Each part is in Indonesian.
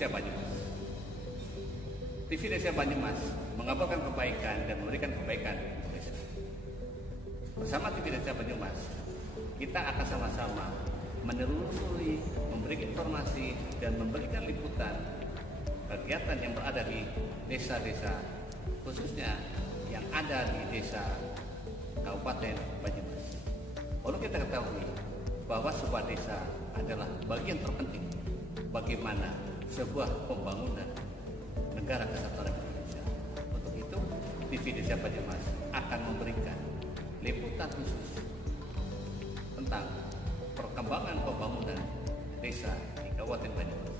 Desa Banyumas. TV Desa Banyumas mengabarkan kebaikan dan memberikan kebaikan untuk desa. Bersama TV Desa Banyumas, kita akan sama-sama menelusuri, memberikan informasi dan memberikan liputan kegiatan yang berada di desa-desa, khususnya yang ada di desa Kabupaten Banyumas. Perlu kita ketahui bahwa sebuah desa adalah bagian terpenting bagaimana sebuah pembangunan negara kesatuan Indonesia. Untuk itu, TV Desa Banyumas akan memberikan liputan khusus tentang perkembangan pembangunan desa di Kabupaten Banyumas.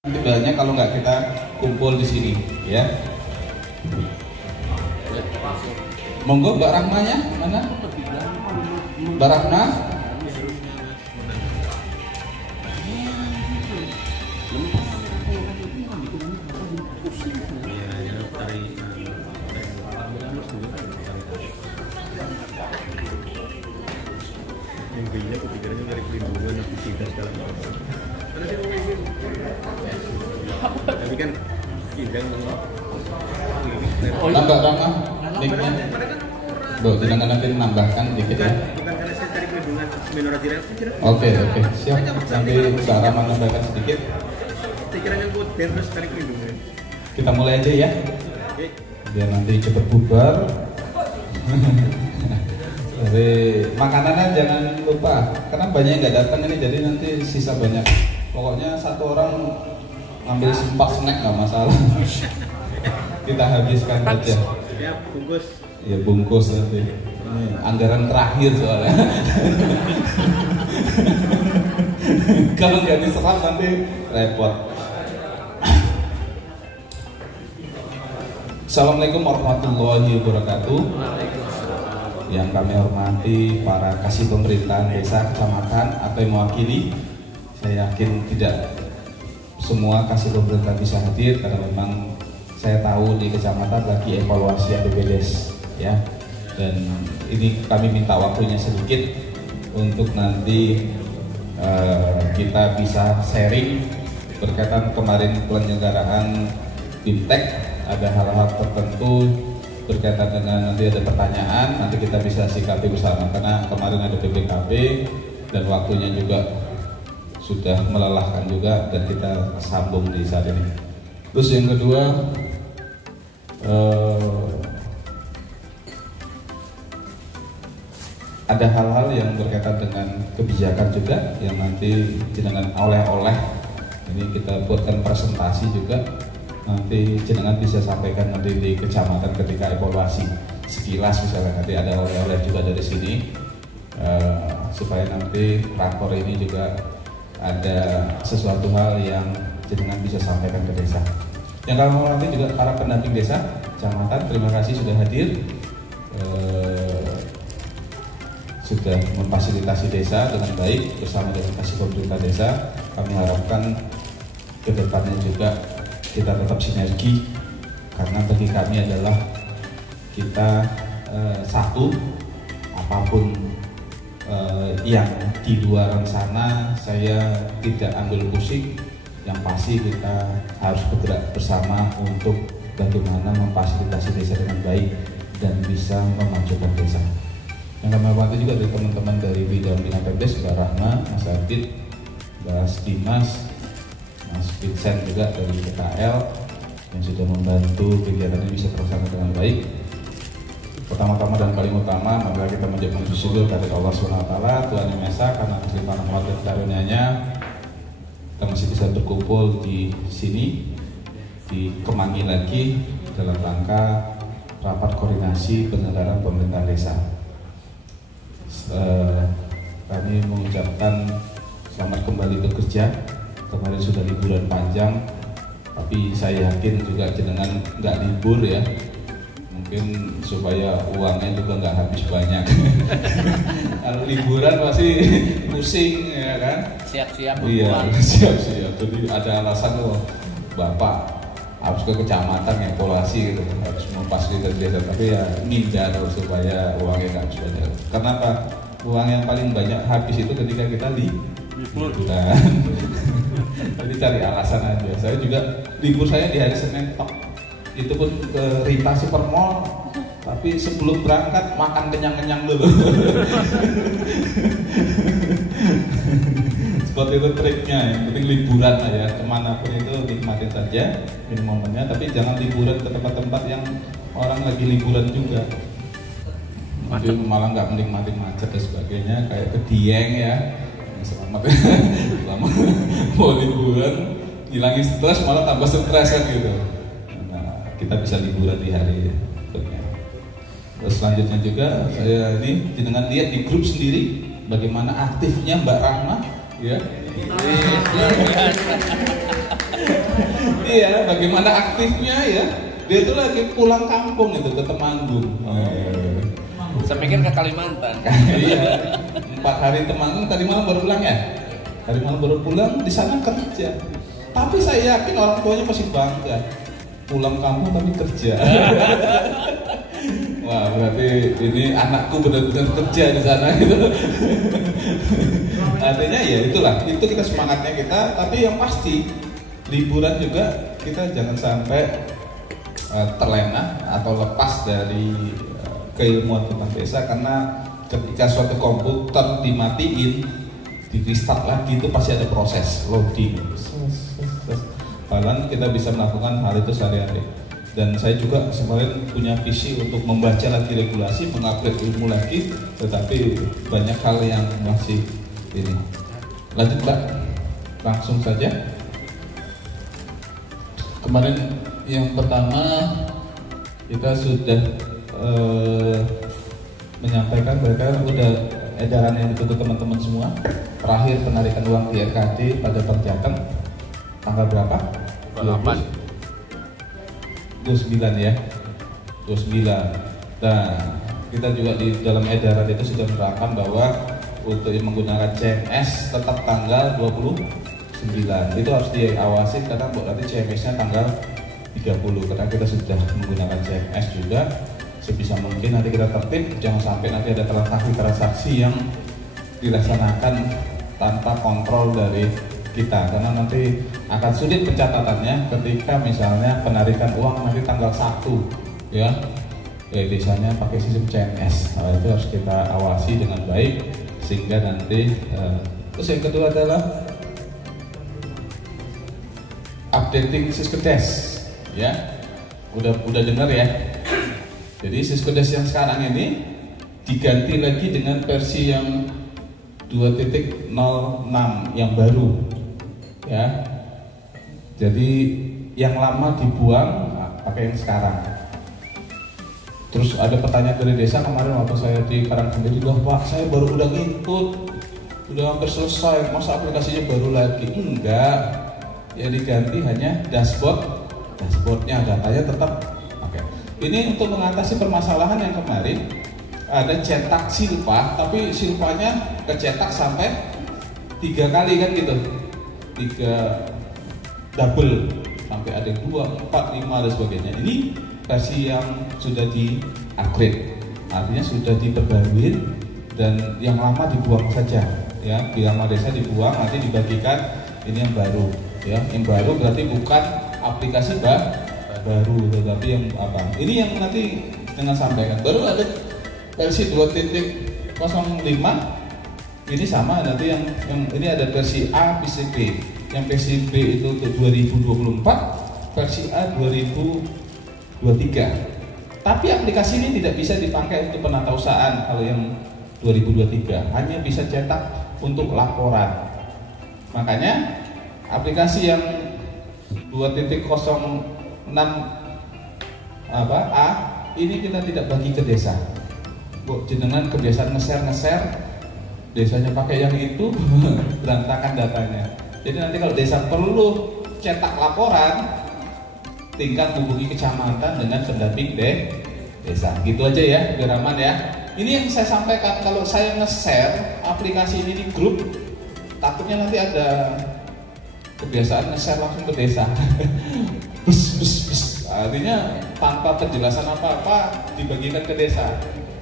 Nanti banyak kalau nggak kita kumpul di sini, ya. Monggo Mbak Rahmanya mana? Mbak Rahma. Tapi kan Kindang Mbak Rahma, linknya. Loh, jangan nanti menambahkan dikit ya. bukan karena saya cari perlindungan minoritas rakyat. Oke, siap. Nanti Mbak Rahma menambahkan sedikit. Saya kira yang buat terus cari perlindungan. Kita mulai aja ya. Oke. Biar nanti cepet bubar. Jadi makanannya jangan lupa, karena banyak yang nggak datang ini, jadi nanti sisa banyak. Pokoknya satu orang ambil 4 snack nggak masalah. Kita habiskan aja. Ya, bungkus. Ya bungkus nanti. Ini anggaran terakhir soalnya. Kalau nggak diserap nanti repot. Assalamualaikum warahmatullahi wabarakatuh. Yang kami hormati para kasih pemerintahan desa, kecamatan atau yang mewakili. Saya yakin tidak semua kasih pemerintah bisa hadir karena memang saya tahu di kecamatan lagi evaluasi APBDes, ya. Dan ini kami minta waktunya sedikit untuk nanti kita bisa sharing berkaitan kemarin penyelenggaraan BIMTEK. Ada hal-hal tertentu berkaitan dengan nanti ada pertanyaan, nanti kita bisa sikapi bersama karena kemarin ada PPKB dan waktunya juga sudah melelahkan juga dan kita sambung di saat ini. Terus yang kedua, ada hal-hal yang berkaitan dengan kebijakan juga yang nanti dengan oleh-oleh ini kita buatkan presentasi juga. Nanti jenengan bisa sampaikan nanti di kecamatan ketika evaluasi sekilas, misalnya nanti ada oleh-oleh juga dari sini supaya nanti rakor ini juga ada sesuatu hal yang jenengan bisa sampaikan ke desa. Yang kami hormati juga para pendamping desa, kecamatan, terima kasih sudah hadir, sudah memfasilitasi desa dengan baik bersama dengan kasih pemerintah desa. Kami harapkan kedepannya juga kita tetap sinergi karena bagi kami adalah kita satu, apapun yang di luar sana saya tidak ambil pusing, yang pasti kita harus bergerak bersama untuk bagaimana memfasilitasi desa dengan baik dan bisa memajukan desa. Yang kami hormati juga dari teman-teman dari bidang bina Pemdes, Mbak Rahma, Mas Adit, Mas Dimas, Mas Vincent juga dari PKL yang sudah membantu kegiatan ini bisa terlaksana dengan baik. Pertama-tama dan paling utama, maka kita menjadi bersyukur dari Allah SWT, Tuhan Yang Maha Esa, karena limpahan rahmat dan karunia-Nya kita masih bisa berkumpul di sini, di Kemangi lagi dalam rangka rapat koordinasi penyelenggaraan pemerintah desa. Kami mengucapkan selamat kembali bekerja. Kemarin sudah liburan panjang, tapi saya yakin juga jenengan nggak libur ya, mungkin supaya uangnya juga nggak habis banyak. Kalau liburan masih pusing ya kan? Siap-siap. Iya, siap-siap. Jadi ada alasan loh, Bapak harus ke kecamatan evaluasi gitu, harus memfasilitasi desa, tapi ya ngindar supaya uangnya nggak habis banyak. Kenapa? Uang yang paling banyak habis itu ketika kita liburan. Jadi cari alasan aja. Saya juga libur saya di hari Senin tok. Itu pun ke Rita Supermall, tapi sebelum berangkat makan kenyang-kenyang dulu. Seperti itu triknya, yang penting liburan aja, kemanapun itu nikmatin saja momennya, tapi jangan liburan ke tempat-tempat yang orang lagi liburan juga. Mungkin malah nggak menikmati macet dan sebagainya, kayak ke Dieng ya. Selamat mau liburan, hilangin stres malah tambah stres kan gitu. Nah, kita bisa liburan di hari berikutnya. Terus selanjutnya juga saya ini dengan lihat di grup sendiri bagaimana aktifnya Mbak Rahma ya. Iya, bagaimana aktifnya ya? Dia itu lagi pulang kampung itu ke Temanggung. Saya pikir ke Kalimantan. Iya, 4 hari Temanggung, tadi malam baru pulang ya? Tadi malam baru pulang, di sana kerja. Tapi saya yakin orang tuanya pasti bangga. Pulang kampung tapi kerja. Wah, berarti ini anakku benar-benar kerja di sana gitu. Artinya ya itulah, itu kita semangatnya kita. Tapi yang pasti liburan juga kita jangan sampai terlena atau lepas dari keilmuan tentang desa, karena ketika suatu komputer dimatiin, di restart lagi itu pasti ada proses loading. Bahkan kita bisa melakukan hal itu sehari-hari. Dan saya juga kemarin punya visi untuk membaca lagi regulasi, mengupgrade ilmu lagi, tetapi banyak hal yang masih ini. Lanjut Mbak, langsung saja. Kemarin yang pertama kita sudah menyampaikan bahwa udah edaran yang ditunggu teman-teman semua. Terakhir penarikan uang di RKD pada Perjateng tanggal berapa? 29 ya, 29. Nah, kita juga di dalam edaran itu sudah menerapkan bahwa untuk menggunakan CMS tetap tanggal 29. Itu harus diawasi karena berarti CMS-nya tanggal 30, karena kita sudah menggunakan CMS juga. Sebisa mungkin nanti kita tertib, jangan sampai nanti ada transaksi yang dilaksanakan tanpa kontrol dari kita, karena nanti akan sulit pencatatannya ketika misalnya penarikan uang nanti tanggal 1 ya, biasanya pakai sistem CMS. Nah, itu harus kita awasi dengan baik sehingga nanti terus yang kedua adalah updating Siskedes ya, udah dengar ya. Jadi Siskedes yang sekarang ini diganti lagi dengan versi yang 2.06 yang baru ya. Jadi yang lama dibuang, pakai yang sekarang. Terus ada pertanyaan dari desa kemarin waktu saya di Karangkandel, wah Pak, saya baru udah input, udah hampir selesai, masa aplikasinya baru lagi? Enggak, ya diganti hanya dashboardnya, datanya tetap pakai. Ini untuk mengatasi permasalahan yang kemarin ada cetak silpa, tapi silpanya kecetak sampai 3 kali kan gitu, 3 double, sampai ada 2, 4, 5 dan sebagainya. Ini versi yang sudah di-upgrade, artinya sudah diperbarui dan yang lama dibuang saja ya, di Lama Desa dibuang, nanti dibagikan ini yang baru ya. Yang baru berarti bukan aplikasi baru, tetapi yang apa? Ini yang nanti dengan sampaikan. Baru ada versi 2.05, ini sama nanti yang ini ada versi A PCB, yang PCB itu untuk 2024, versi A 2023. Tapi aplikasi ini tidak bisa dipakai untuk penatausahaan kalau yang 2023, hanya bisa cetak untuk laporan. Makanya aplikasi yang 2.06 A ini kita tidak bagi ke desa. Jenengan kebiasaan nge-share, desanya pakai yang itu, berantakan datanya. Jadi nanti kalau desa perlu cetak laporan, tinggal hubungi kecamatan dengan pendamping desa. Gitu aja ya, biar aman ya. Ini yang saya sampaikan, kalau saya nge-share aplikasi ini di grup, takutnya nanti ada kebiasaan nge-share langsung ke desa. Artinya tanpa penjelasan apa-apa dibagikan ke desa.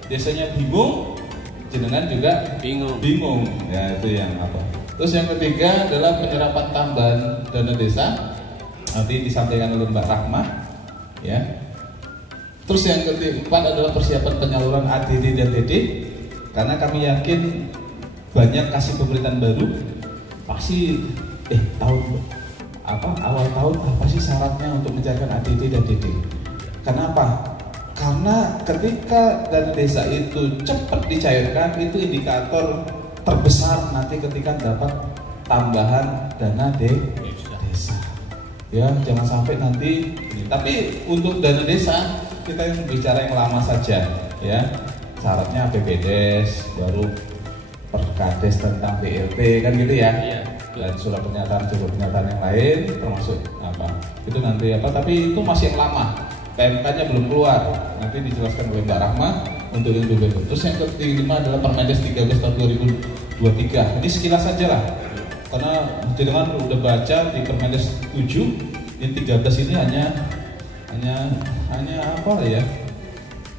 Desanya bingung, jenengan juga bingung. Ya itu yang apa. Terus yang ketiga adalah penyerapan tambahan dana desa. Nanti disampaikan oleh Mbak Rahma, ya. Terus yang keempat adalah persiapan penyaluran ADD dan DD, karena kami yakin banyak kasih pemerintahan baru pasti awal tahun apa sih syaratnya untuk mencairkan ADD dan DD? Kenapa? Karena ketika dana desa itu cepat dicairkan, itu indikator terbesar nanti ketika dapat tambahan dana desa. Ya, jangan sampai nanti. Tapi untuk dana desa kita yang bicara yang lama saja, ya. Syaratnya APBDes, baru Perkades tentang BLT kan gitu ya. Iya. Dan surat pernyataan yang lain termasuk apa itu nanti apa, tapi itu masih yang lama, PMK-nya belum keluar, nanti dijelaskan oleh Mbak Rahma untuk yang dulu. Terus yang kelima adalah Permendes 13 tahun 2023. Ini sekilas saja lah, karena jenengan udah baca di Permendes 7, yang 13 ini hanya apa ya?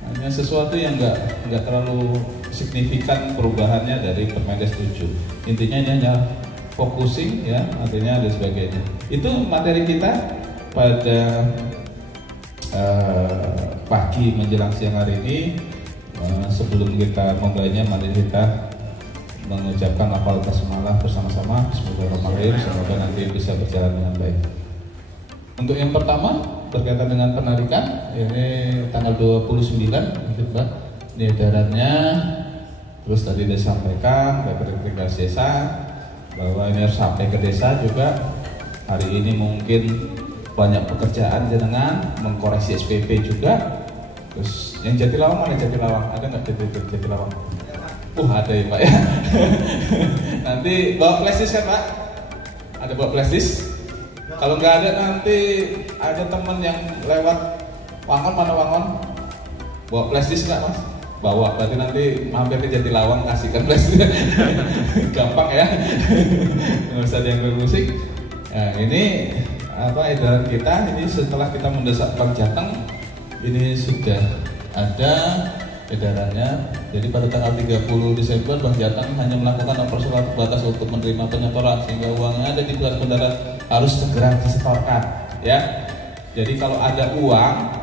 Hanya sesuatu yang nggak terlalu signifikan perubahannya dari Permendes 7. Intinya ini hanya focusing ya, artinya ada sebagainya. Itu materi kita pada pagi menjelang siang hari ini. Sebelum kita memulainya, mari kita mengucapkan lafal basmalah bersama-sama. Bismillahirrahmanirrahim. Semoga nanti bisa berjalan dengan baik. Untuk yang pertama berkaitan dengan penarikan, ini tanggal 29 Mbak, ini edarannya. Terus tadi disampaikan verifikasi desa bahwa ini harus sampai ke desa juga. Hari ini mungkin banyak pekerjaan jenengan mengkoreksi SPP juga. Terus yang Jatilawang mana Jatilawang? Ada nggak Jatilawang? Ada ya Pak ya. Nanti bawa flashdisk kan Pak? Ada bawa flashdisk? Kalau nggak ada nanti ada teman yang lewat Wangon, mana Wangon? Bawa flashdisk nggak Mas? Bawa, berarti nanti mampir ke Jatilawang kasihkan flashdisk. Gampang ya. Nggak usah diambil musik. Nah, ini apa edaran kita ini setelah kita mendesak Bank Jateng, ini sudah ada edarannya. Jadi pada tanggal 30 Desember Bank Jateng hanya melakukan operasional terbatas untuk menerima penyetoran, sehingga uangnya ada di bendara harus segera disetorkan ya. Jadi kalau ada uang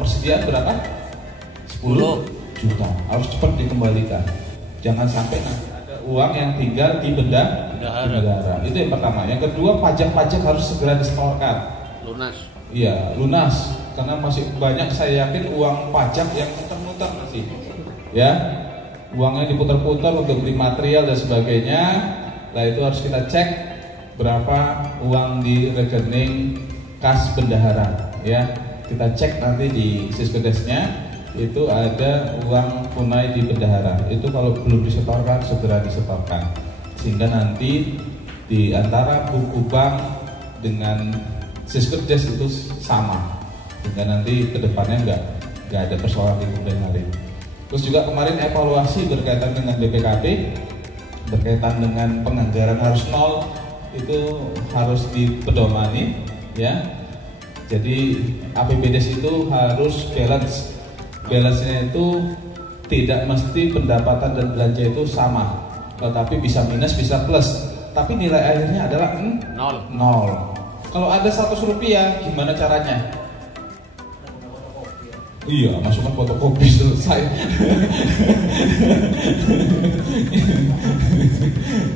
persediaan berapa? 10 juta harus cepat dikembalikan. Jangan sampai nanti ada uang yang tinggal di bendahara. Itu yang pertama. Yang kedua, pajak-pajak harus segera disetorkan. Lunas. Iya, lunas. Karena masih banyak, saya yakin, uang pajak yang muter-muter masih. Ya, uangnya diputar-putar untuk beli material dan sebagainya. Nah, itu harus kita cek berapa uang di rekening kas bendahara. Ya, kita cek nanti di Siskesdesnya. Itu ada uang tunai di bendahara. Itu kalau belum disetorkan segera disetorkan, sehingga nanti di antara buku bank dengan Siskesdes itu sama, sehingga nanti kedepannya nggak ada persoalan di kemudian hari. Terus juga kemarin evaluasi berkaitan dengan BPKB, berkaitan dengan penganggaran harus nol, itu harus dipedomani ya. Jadi APBDes itu harus balance. Balance-nya itu tidak mesti pendapatan dan belanja itu sama, tetapi bisa minus bisa plus, tapi nilai akhirnya adalah nol. Kalau ada 100 rupiah, gimana caranya? Iya, masukkan fotokopi selesai.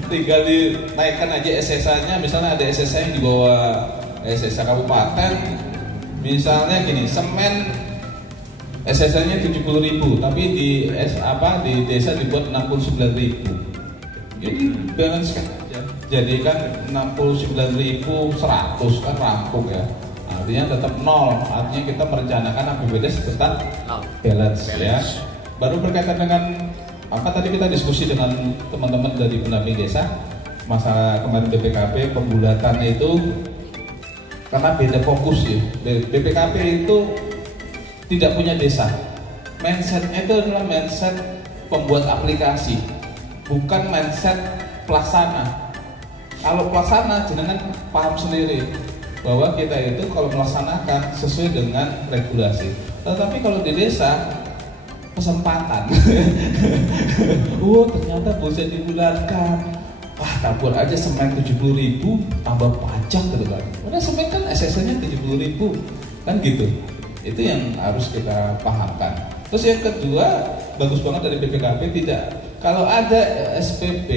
Tinggal dinaikkan aja SSA-nya, misalnya ada SSA yang di bawah SSA kabupaten, misalnya gini, semen SSA-nya 70.000, tapi di desa dibuat 69.000. Jadi balance kan aja. Jadi kan 69.100 kan rampung ya. Artinya tetap nol. Artinya kita merencanakan APBDes tetap balance ya. Baru berkaitan dengan apa tadi kita diskusi dengan teman-teman dari pendamping desa masalah kemarin BPKB pembulatannya itu karena beda fokus ya. BPKB itu tidak punya desa. Mindsetnya itu adalah mindset pembuat aplikasi, bukan mindset pelaksana. Kalau pelaksana, jenengan paham sendiri bahwa kita itu kalau melaksanakan sesuai dengan regulasi. Tetapi kalau di desa, kesempatan. Ternyata bisa dibulatkan. Wah, tabur aja semen 70.000 tambah pajak gitu kan. Udah semen kan SSA-nya 70.000 kan gitu. Itu yang harus kita pahamkan. Terus yang kedua, bagus banget dari BPKB tidak. Kalau ada SPP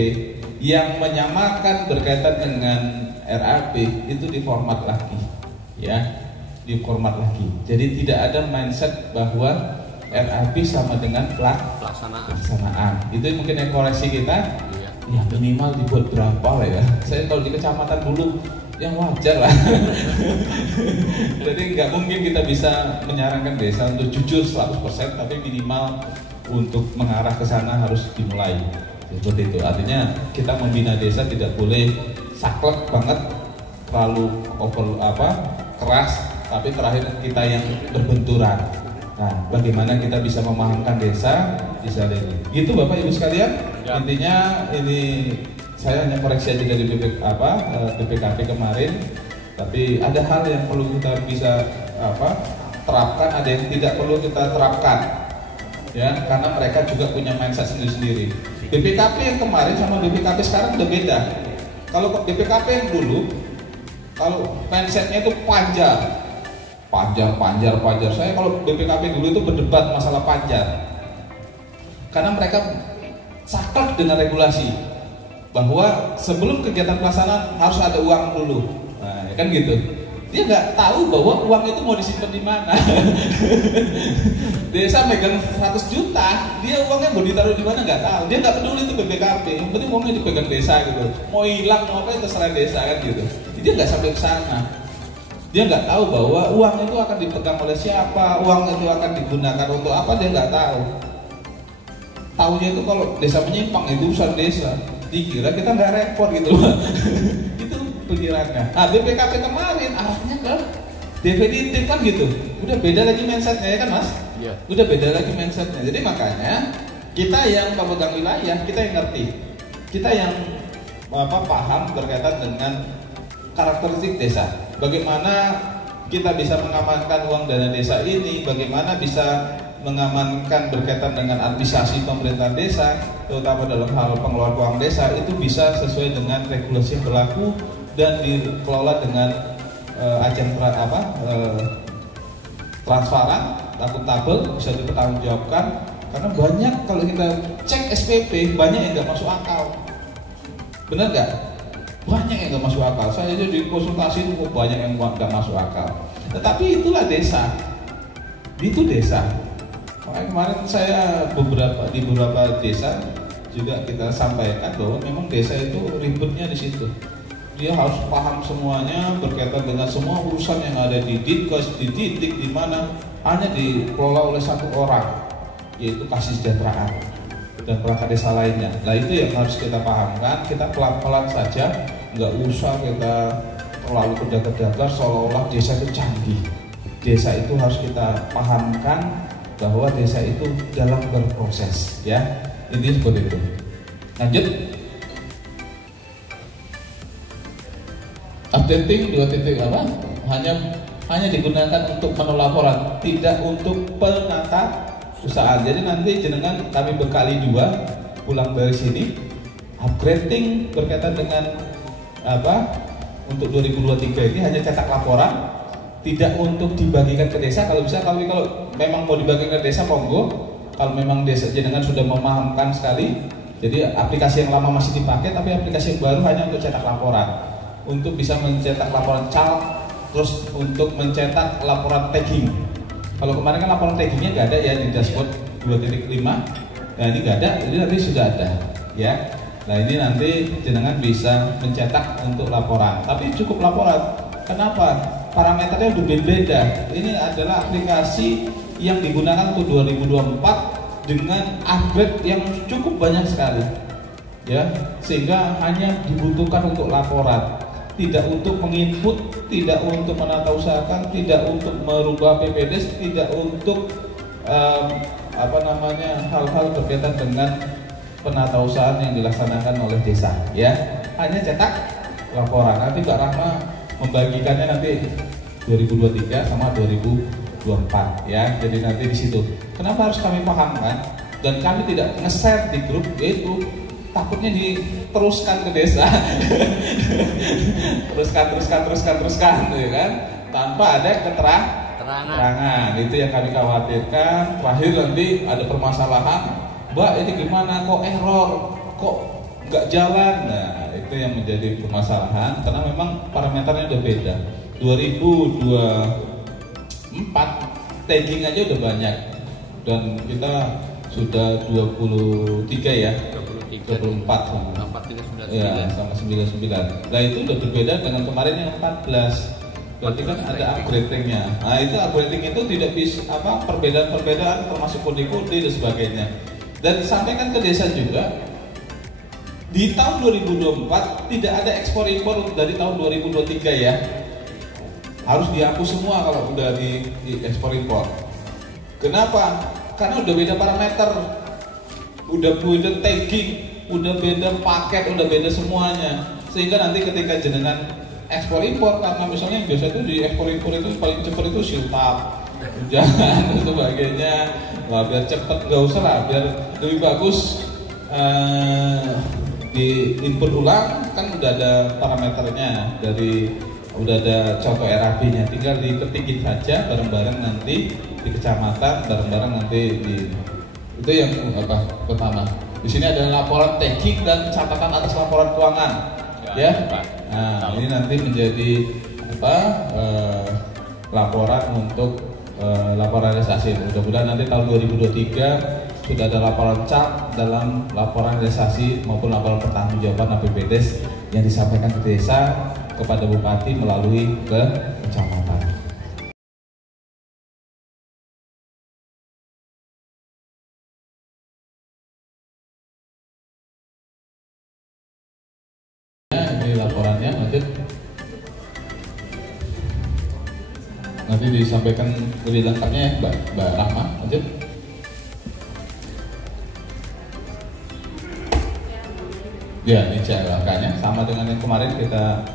yang menyamakan berkaitan dengan RAP itu diformat lagi, ya, diformat lagi. Jadi tidak ada mindset bahwa RAP sama dengan pelaksanaan. Itu mungkin yang koreksi kita. Ya minimal dibuat berapa lah ya. Saya kalau di kecamatan dulu yang wajar lah. Jadi nggak mungkin kita bisa menyarankan desa untuk jujur 100%, tapi minimal untuk mengarah ke sana harus dimulai. Seperti itu. Artinya kita membina desa tidak boleh saklek banget, terlalu keras, tapi terakhir kita yang berbenturan. Nah, bagaimana kita bisa memahamkan desa ini? Gitu Bapak Ibu sekalian. Ya. Intinya ini saya hanya koreksi aja dari BPKP kemarin, tapi ada hal yang perlu kita bisa terapkan, ada yang tidak perlu kita terapkan, ya, karena mereka juga punya mindset sendiri-sendiri. BPKP yang kemarin sama BPKP sekarang udah beda. Kalau BPKP yang dulu, kalau mindsetnya itu panjar. Saya kalau BPKP dulu itu berdebat masalah panjar, karena mereka saklek dengan regulasi bahwa sebelum kegiatan pelaksanaan harus ada uang dulu. Nah, kan gitu. Dia nggak tahu bahwa uang itu mau disimpan di mana. Desa megang 100 juta, dia uangnya mau ditaruh di mana nggak tahu. Dia nggak peduli itu BPKP, yang penting uangnya dipegang desa gitu. Mau hilang mau apa itu terserah desa kan gitu. Dia nggak sampai ke sana. Dia nggak tahu bahwa uang itu akan dipegang oleh siapa, uang itu akan digunakan untuk apa, dia nggak tahu. Tahunya itu kalau desa menyimpang itu urusan desa. Dikira kita nggak repot gitu loh. Pikirannya. Nah, BPKP kemarin arahnya ke definitif kan gitu. Udah beda lagi mindsetnya ya kan Mas? Iya. Udah beda lagi mindsetnya. Jadi makanya kita yang pemegang wilayah, kita yang ngerti, kita yang paham berkaitan dengan karakteristik desa. Bagaimana kita bisa mengamankan uang dana desa ini? Bagaimana bisa mengamankan berkaitan dengan administrasi pemerintahan desa, terutama dalam hal pengelolaan uang desa itu bisa sesuai dengan regulasi yang berlaku dan dikelola dengan transparan, akuntabel, bisa dipertanggungjawabkan. Karena banyak kalau kita cek SPP banyak yang nggak masuk akal, benar nggak? Banyak yang nggak masuk akal. Saya aja di konsultasi itu banyak yang nggak masuk akal. Tetapi itulah desa, itu desa. Kemarin saya di beberapa desa juga kita sampaikan bahwa memang desa itu ribetnya di situ. Dia harus paham semuanya berkaitan dengan semua urusan yang ada di Dinkes, di titik di mana hanya dikelola oleh satu orang, yaitu kasih sejahteraan dan perangkat desa lainnya. Nah itu yang harus kita pahamkan. Kita pelan-pelan saja, nggak usah kita terlalu kejar-kejar seolah-olah desa itu canggih. Desa itu harus kita pahamkan bahwa desa itu dalam berproses, ya. Ini seperti itu. Lanjut. Updating 2.0 hanya digunakan untuk menu laporan, tidak untuk penata usaha. Jadi nanti jenengan kami bekali 2 pulang dari sini upgrading berkaitan dengan untuk 2023 ini hanya cetak laporan, tidak untuk dibagikan ke desa. Kalau bisa, kalau memang mau dibagikan ke desa monggo. Kalau memang desa jenengan sudah memahamkan sekali, jadi aplikasi yang lama masih dipakai, tapi aplikasi yang baru hanya untuk cetak laporan. Untuk bisa mencetak laporan caleg, terus untuk mencetak laporan tagging. Kalau kemarin kan laporan taggingnya nggak ada ya di dashboard 2.5. Nah ini nggak ada, jadi nanti sudah ada, ya. Nah ini nanti jenengan bisa mencetak untuk laporan, tapi cukup laporan. Kenapa? Parameternya udah beda. Ini adalah aplikasi yang digunakan untuk 2024 dengan upgrade yang cukup banyak sekali, ya. Sehingga hanya dibutuhkan untuk laporan. Tidak untuk menginput, tidak untuk menata usahakan, tidak untuk merubah PPDS, tidak untuk hal-hal berkaitan dengan penatausahaan yang dilaksanakan oleh desa, ya. Hanya cetak laporan. Nanti Mbak Rahma membagikannya nanti 2023 sama 2024, ya. Jadi nanti di situ. Kenapa harus kami pahamkan dan kami tidak nge-share di grup, yaitu takutnya diteruskan ke desa. teruskan ya kan, tanpa ada keterangan. Itu yang kami khawatirkan. Terakhir nanti ada permasalahan, Mbak ini gimana kok error, kok nggak jalan. Nah itu yang menjadi permasalahan karena memang parameternya udah beda. 2024 tagging aja udah banyak dan kita sudah 23 ya, 24 ya, sama 99. Nah itu udah berbeda dengan kemarin yang 14. Berarti kan ada upgradingnya. Nah itu upgrading itu tidak bisa perbedaan-perbedaan termasuk kode-kode dan sebagainya. Dan disampaikan ke desa juga Di tahun 2024 tidak ada ekspor impor dari tahun 2023 ya. Harus dihapus semua kalau udah di ekspor impor. Kenapa? Karena udah beda parameter, udah beda tagging, udah beda paket, udah beda semuanya. Sehingga nanti ketika jenengan ekspor impor, karena misalnya yang biasa itu di ekspor impor itu paling cepat itu siltap, jangan dan sebagainya. Wah, biar cepet nggak usah lah, biar lebih bagus di input ulang kan udah ada parameternya, udah ada contoh RAB-nya, tinggal diketikin saja bareng-bareng nanti di kecamatan, bareng-bareng nanti itu yang pertama. Di sini ada laporan tagging dan catatan atas laporan keuangan, ya. Nah, ini nanti menjadi laporan untuk laporan realisasi. Mudah-mudahan nanti tahun 2023 sudah ada laporan cap dalam laporan realisasi maupun laporan pertanggungjawaban APBDes yang disampaikan ke desa kepada bupati melalui ke kecamatan. Ini laporannya, lanjut. Nanti disampaikan lebih lengkapnya ya Mbak Rahma, lanjut. Ya, ini CLK-nya sama dengan yang kemarin kita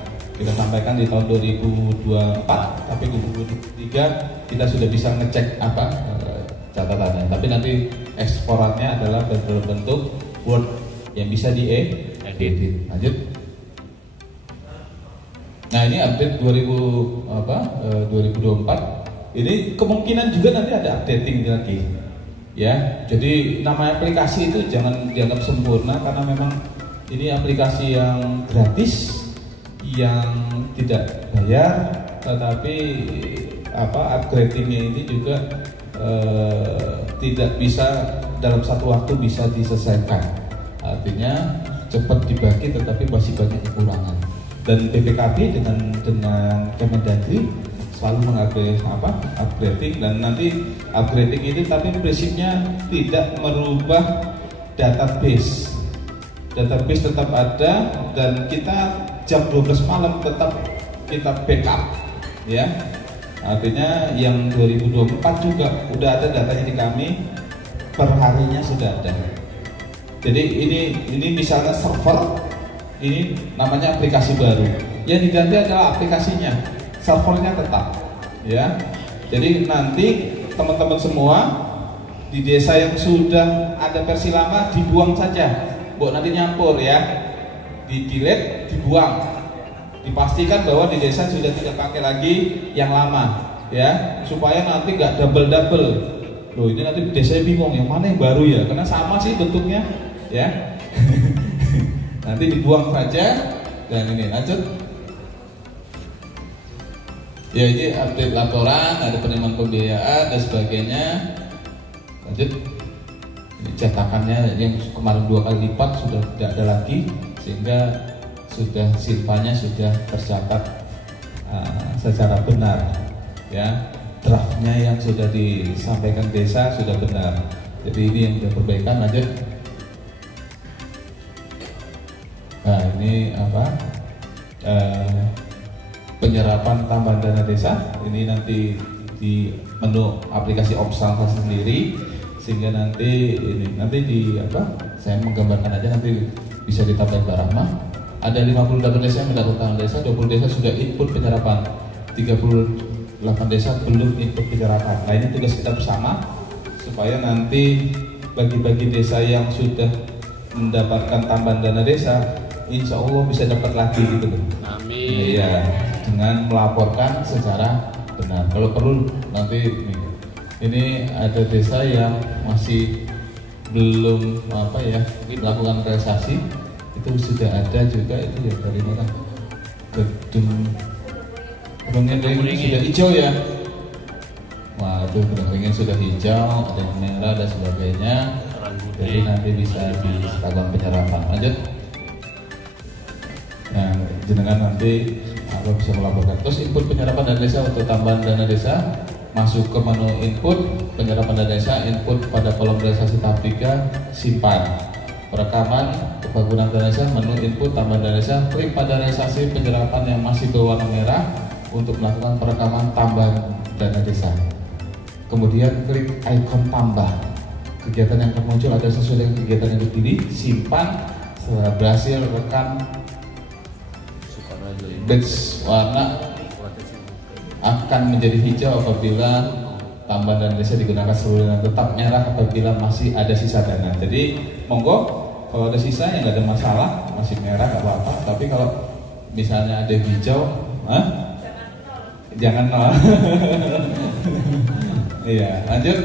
sampaikan di tahun 2024, tapi 2023 kita sudah bisa ngecek catatannya. Tapi nanti eksporannya adalah berbentuk Word yang bisa di-edit. Lanjut. Nah, ini update 2024. Ini kemungkinan juga nanti ada updating lagi. Ya, jadi nama aplikasi itu jangan dianggap sempurna karena memang ini aplikasi yang gratis, yang tidak bayar, tetapi upgradingnya ini juga tidak bisa dalam satu waktu bisa diselesaikan. Artinya cepat dibagi, tetapi masih banyak kekurangan. Dan BPKB dengan Kemendagri selalu upgrading, dan nanti upgrading itu tapi prinsipnya tidak merubah database tetap ada, dan kita jam 12 malam tetap kita backup ya. Artinya yang 2024 juga udah ada datanya di kami, per harinya sudah ada. Jadi ini misalnya server, ini namanya aplikasi baru, yang diganti adalah aplikasinya, servernya tetap ya. Jadi nanti teman-teman semua di desa yang sudah ada versi lama dibuang saja, nanti nyampur ya, di-delete, dibuang, dipastikan bahwa di desa sudah tidak pakai lagi yang lama ya, supaya nanti nggak double. Loh, ini nanti desanya bingung yang mana yang baru ya, karena sama sih bentuknya ya. Nanti dibuang saja. Dan ini lanjut ya, ini update laporan, ada penerimaan pembiayaan dan sebagainya. Lanjut. Cetakannya yang kemarin 2 kali lipat sudah tidak ada lagi, sehingga sudah silpanya sudah tercatat secara benar ya. Draftnya yang sudah disampaikan desa sudah benar, jadi ini yang sudah perbaikan. Lanjut. Nah, ini penyerapan tambahan dana desa ini nanti di menu aplikasi Opsal sendiri, sehingga nanti saya menggambarkan aja, nanti bisa ditambah Mbak Rahma. Ada 58 desa yang mendaftarkan desa, 20 desa sudah input penyerapan, 38 desa belum input penyerapan. Nah, ini tugas kita bersama supaya nanti bagi-bagi desa yang sudah mendapatkan tambahan dana desa, insya Allah bisa dapat lagi gitu loh. Amin. Iya, dengan melaporkan secara benar. Kalau perlu nanti ini ada desa yang masih belum melakukan realisasi, itu sudah ada juga itu ya, dari mana gedungnya sudah hijau ya. Wah, itu gedungnya sudah hijau, ada yang merah dan sebagainya, jadi nanti bisa dilakukan penyerapan. Lanjut. Nah, jenengan nanti bisa melaporkan. Terus input penyerapan dana desa untuk tambahan dana desa, masuk ke menu input penyerapan dana desa, input pada kolom realisasi tahap 3, simpan. perekaman pembangunan dana desa, menu input tambahan dana desa, klik pada realisasi penyerapan yang masih berwarna merah untuk melakukan perekaman tambahan dana desa. Kemudian klik ikon tambah. Kegiatan yang akan muncul ada sesuai dengan kegiatan yang dipilih, simpan. Setelah berhasil rekam batch warna akan menjadi hijau apabila tambahan dana desa digunakan seluruh dan tetap merah apabila masih ada sisa dana. Jadi monggo kalau ada sisa yang nggak ada masalah, masih merah nggak apa-apa. Tapi kalau misalnya ada hijau, jangan nol. Iya, lanjut.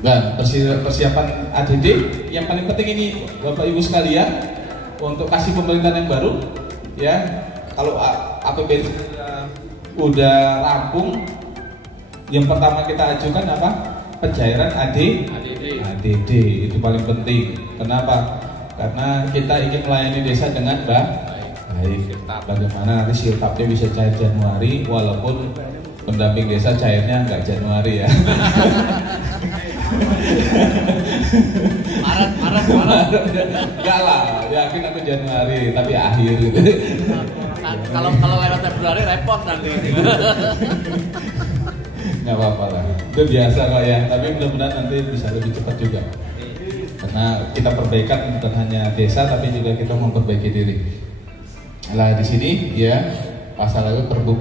Dan persiapan ADD yang paling penting ini Bapak Ibu sekalian untuk kasih pemerintahan yang baru ya. Kalau APBD udah rampung, yang pertama kita ajukan apa? Pencairan ADD itu paling penting. Kenapa? Karena kita ingin melayani desa dengan baik. Bagaimana nanti siltapnya bisa cair Januari walaupun pendamping desa cairnya nggak Januari ya. Maret. Enggak lah, yakin aku Januari tapi akhir gitu. Kalau lewat Februari repot nanti. Nggak apa-apa lah, itu biasa kok ya. Tapi mudah-mudahan nanti bisa lebih cepat juga. Karena kita perbaikan bukan hanya desa tapi juga kita memperbaiki diri. Nah di sini ya pasal itu Perbuk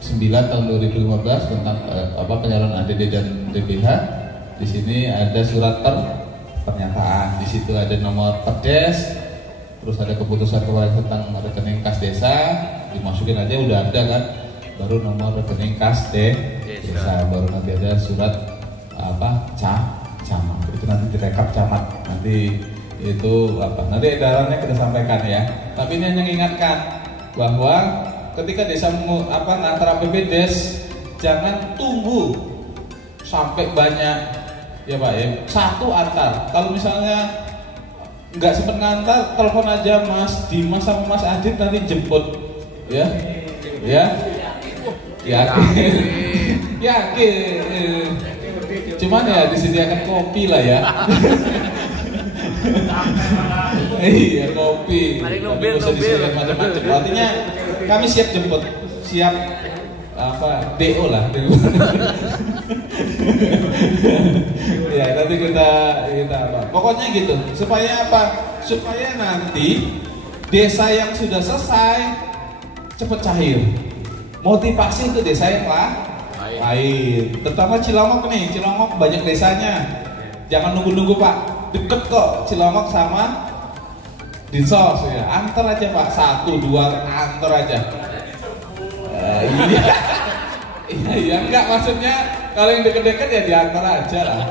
9 tahun 2015 tentang penyaluran ADD dan DBH. Di sini ada surat pernyataan. Di situ ada nomor perdes, terus ada keputusan keuangan tentang rekening kas desa, dimasukin aja udah ada kan. Baru nomor rekening kas desa, baru nanti ada surat camat. Itu nanti direkap camat. Nanti itu nanti edarannya kita sampaikan ya. Tapi ini hanya mengingatkan bahwa ketika desa antara APBDes jangan tunggu sampai banyak ya Pak ya, satu antar. Kalau misalnya nggak sempat ngantar, telepon aja Mas Dimas sama Mas Adit nanti jemput ya. Yakin. Cuman ya disediakan kopi lah ya. Iya kopi. Tapi bisa disediakan macam-macam. Artinya kami siap jemput, siap DO lah. Ya nanti kita pokoknya gitu supaya supaya nanti desa yang sudah selesai cepat cair, motivasi untuk desa yang lain, terutama Cilongok banyak desanya, jangan nunggu Pak, deket kok Cilongok sama Dinsos ya, antar aja Pak, 1, 2 antar aja. Iya enggak, maksudnya kalau yang deket-deket ya diantar aja lah.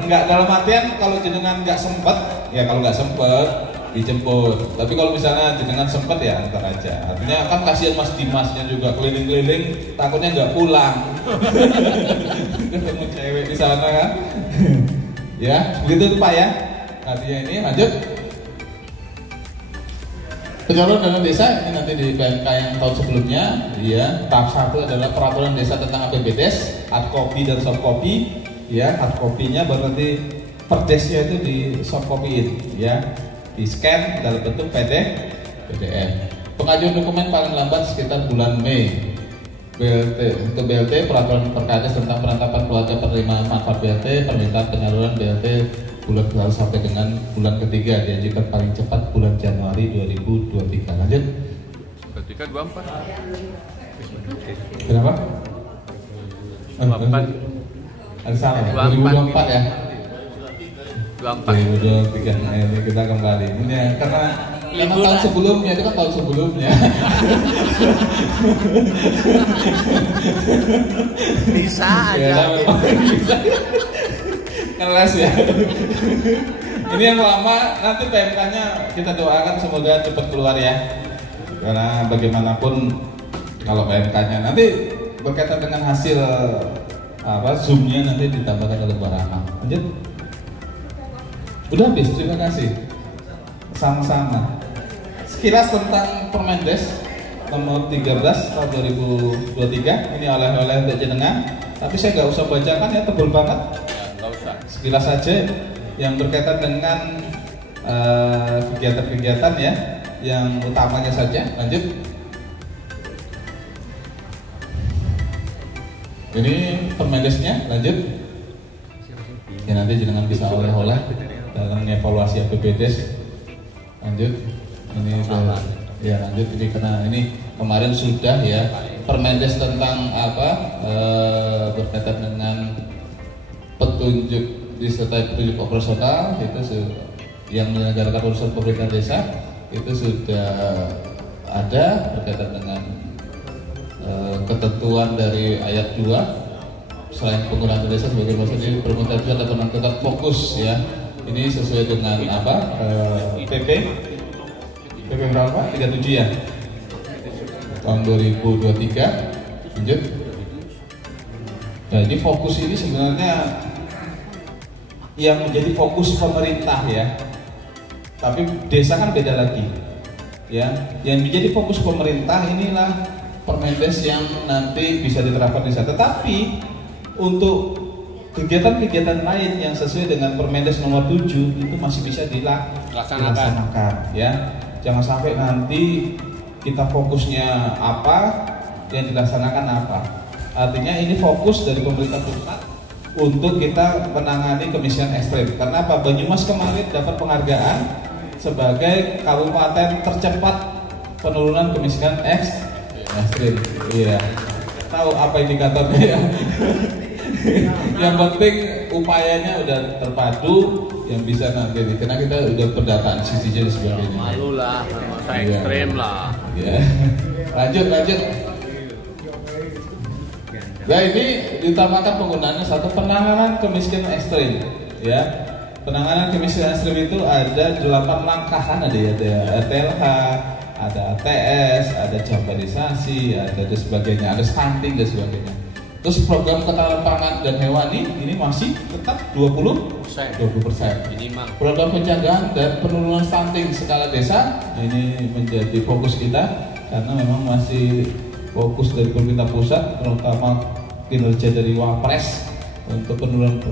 Enggak, dalam artian kalau jenengan enggak sempet ya, kalau enggak sempet dijemput. Tapi kalau misalnya jenengan sempet ya antar aja. Artinya kan kasihan Mas Dimasnya juga keliling-keliling, takutnya enggak pulang. Ketemu cewek di sana kan. Ya, begitu tuh Pak ya. Artinya ini lanjut. Penyaluran dana desa ini nanti di PMK yang tahun sebelumnya, ya. Tahap 1 adalah peraturan desa tentang APBDes, hard copy dan soft copy, ya. Hard copy-nya baru nanti perdesnya itu di soft copy-in, ya. Di scan dalam bentuk PDF. Pengajuan dokumen paling lambat sekitar bulan Mei. BLT peraturan perkades tentang penetapan keluarga penerima manfaat BLT, permintaan penyaluran BLT bulan harus sampai dengan bulan ketiga, diajukan paling cepat bulan Januari 2023. Lanjut. 24. Kenapa? 24. Ada salah ya? 2024 ya? 24. 2023. Nah, ini kita kembali. Ini ya, karena tahun sebelumnya itu kan tahun sebelumnya. Bisa aja. Ya, kelas ya. Ini yang lama, nanti PMK-nya kita doakan semoga cepat keluar ya. Karena bagaimanapun kalau PMK-nya nanti berkaitan dengan hasil Zoom-nya nanti ditambahkan oleh Mbak Rahma. Lanjut. Udah habis, terima kasih. Sama-sama. Sekilas tentang Permendes nomor 13 tahun 2023. Ini oleh-oleh untuk jenengan. Tapi saya nggak usah bacakan ya, tebel banget. Nggak usah. sekilas saja yang berkaitan dengan kegiatan-kegiatan ya, yang utamanya saja. Lanjut. Ini Permendesnya, lanjut. Ya nanti jenengan bisa oleh-oleh dalam evaluasi APBDes. Lanjut. Ini ya lanjut, ini karena ini kemarin sudah ya Permendes tentang berkaitan dengan petunjuk disertai petunjuk operasional itu yang menyelenggarakan urusan pemerintahan desa itu sudah ada berkaitan dengan ketentuan dari ayat 2 selain penggunaan desa sebagai bahasa di pemerintah pusat dapat tetap fokus ya. Ini sesuai dengan PP berapa? 37 ya tahun 2023. Lanjut. Jadi fokus ini sebenarnya yang menjadi fokus pemerintah ya, tapi desa kan beda lagi ya. Yang menjadi fokus pemerintah inilah Permendes yang nanti bisa diterapkan desa. Tetapi untuk kegiatan-kegiatan lain yang sesuai dengan Permendes nomor 7 itu masih bisa dilaksanakan ya. Jangan sampai nanti kita fokusnya apa yang dilaksanakan apa. Artinya ini fokus dari pemerintah pusat untuk kita menangani kemiskinan ekstrim. Karena apa? Banyumas kemarin dapat penghargaan sebagai kabupaten tercepat penurunan kemiskinan ekstrim. Iya. Tahu apa indikatornya ya? Yang penting upayanya udah terpadu yang bisa nanti karena kita udah pendataan sisinya dan sebagainya. Malu lah, masa ekstrim lah. Ya. Lanjut. Nah ini diutamakan penggunaannya satu penanganan kemiskinan ekstrim ya. Penanganan kemiskinan ekstrim itu ada 8 langkah kan ada ya, ada RTLH, ada ATS, ada jambarisasi, ada dan sebagainya, ada stunting dan sebagainya. Terus program ketahanan pangan dan hewani ini masih tetap 20% minimal. Program pencegahan dan penurunan stunting skala desa ini menjadi fokus kita karena memang masih fokus dari pemerintah pusat, terutama kinerja dari Wapres untuk penurunan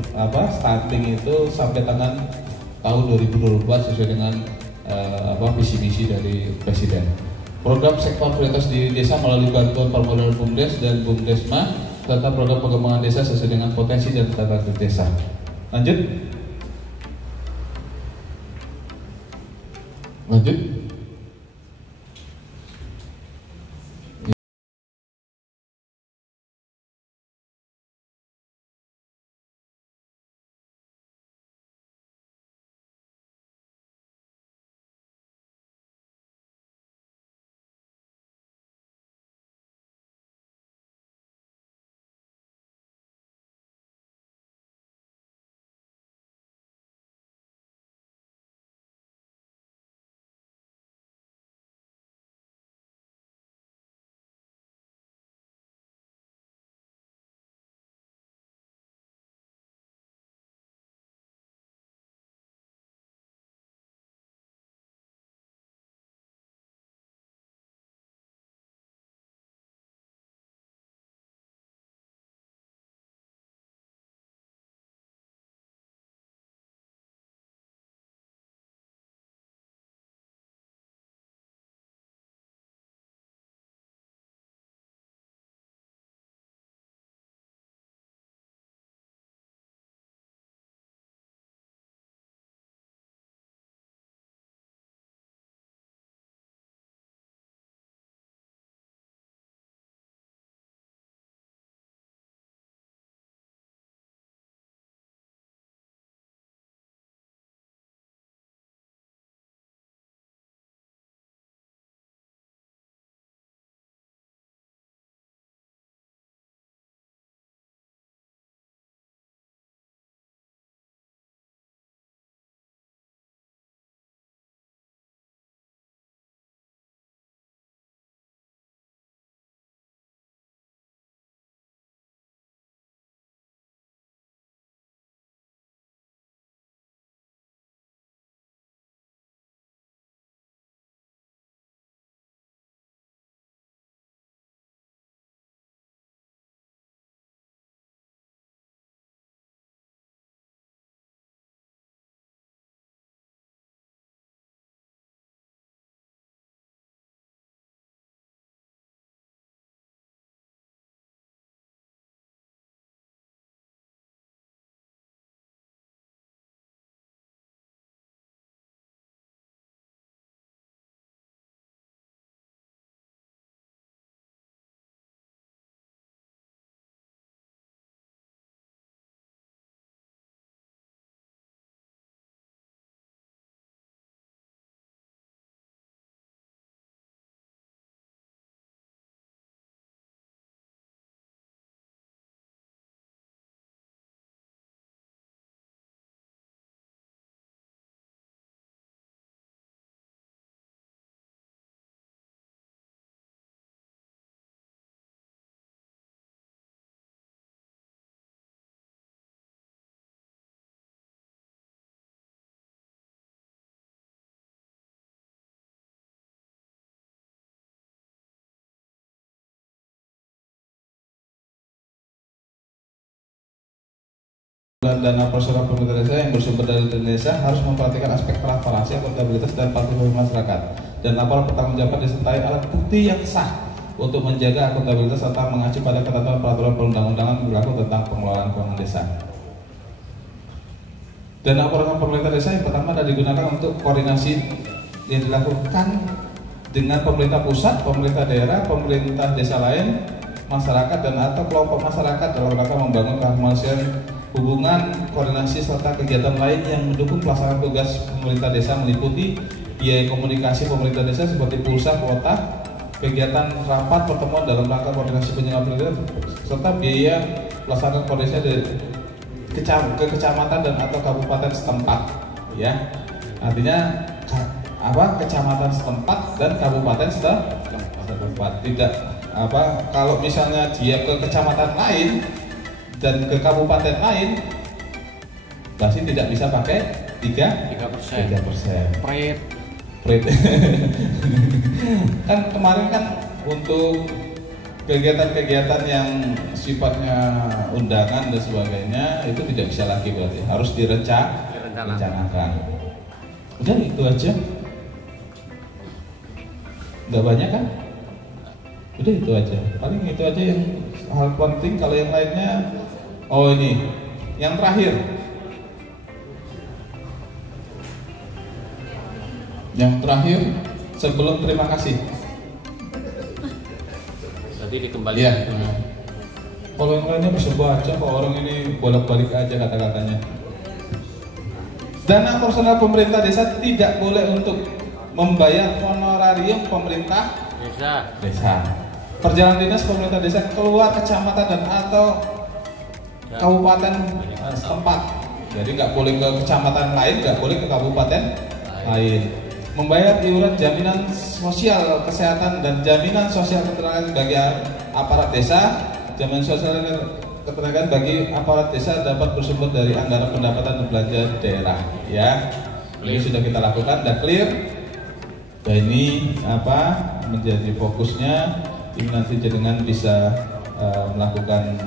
stunting itu sampai tahun 2024 sesuai dengan visi misi dari Presiden. Program sektor prioritas di desa melalui bantuan permodalan BUMDes dan BUMDesma serta program pengembangan desa sesuai dengan potensi dan tata desa. Lanjut. dana operasional pemerintah desa yang bersumber dari dana desa harus memperhatikan aspek transparansi, akuntabilitas, dan partisipasi masyarakat. Dan laporan pertanggungjawaban disertai alat bukti yang sah untuk menjaga akuntabilitas serta mengacu pada ketentuan peraturan perundang-undangan berlaku tentang pengelolaan keuangan desa. Dana operasional pemerintah desa yang pertama adalah digunakan untuk koordinasi yang dilakukan dengan pemerintah pusat, pemerintah daerah, pemerintah desa lain, masyarakat dan atau kelompok masyarakat dalam rangka membangun keharmonisan hubungan, koordinasi serta kegiatan lain yang mendukung pelaksanaan tugas pemerintah desa meliputi biaya komunikasi pemerintah desa seperti pulsa, kuota, kegiatan rapat, pertemuan dalam rangka koordinasi penyelenggaraan serta biaya pelaksanaan koordinasi dari ke kecamatan dan atau kabupaten setempat, ya. Artinya kecamatan setempat dan kabupaten setempat. Tidak kalau misalnya dia ke kecamatan lain dan ke kabupaten lain pasti tidak bisa pakai 3%. Pret. Kan kemarin kan untuk kegiatan-kegiatan yang sifatnya undangan dan sebagainya itu tidak bisa lagi, berarti harus direncanakan. Udah itu aja. Nggak banyak kan? Udah itu aja. Paling itu aja yang hal penting. Kalau yang lainnya, ini yang terakhir. Yang terakhir sebelum terima kasih. Tadi dikembalikan. Ya. Kalau yang lainnya bisa baca, kok orang ini bolak-balik aja kata-katanya. Dana operasional pemerintah desa tidak boleh untuk membayar honorarium pemerintah desa. Perjalanan dinas pemerintah desa keluar kecamatan dan atau kabupaten setempat. Jadi nggak boleh ke kecamatan lain, nggak boleh ke kabupaten lain. Membayar iuran jaminan sosial kesehatan dan jaminan sosial ketenagaan bagi aparat desa. Jaminan sosial ketenagaan bagi aparat desa dapat bersumber dari anggaran pendapatan dan belanja daerah. Ya, ini sudah kita lakukan, sudah clear. Dan ini menjadi fokusnya. Ini nanti jenengan bisa melakukan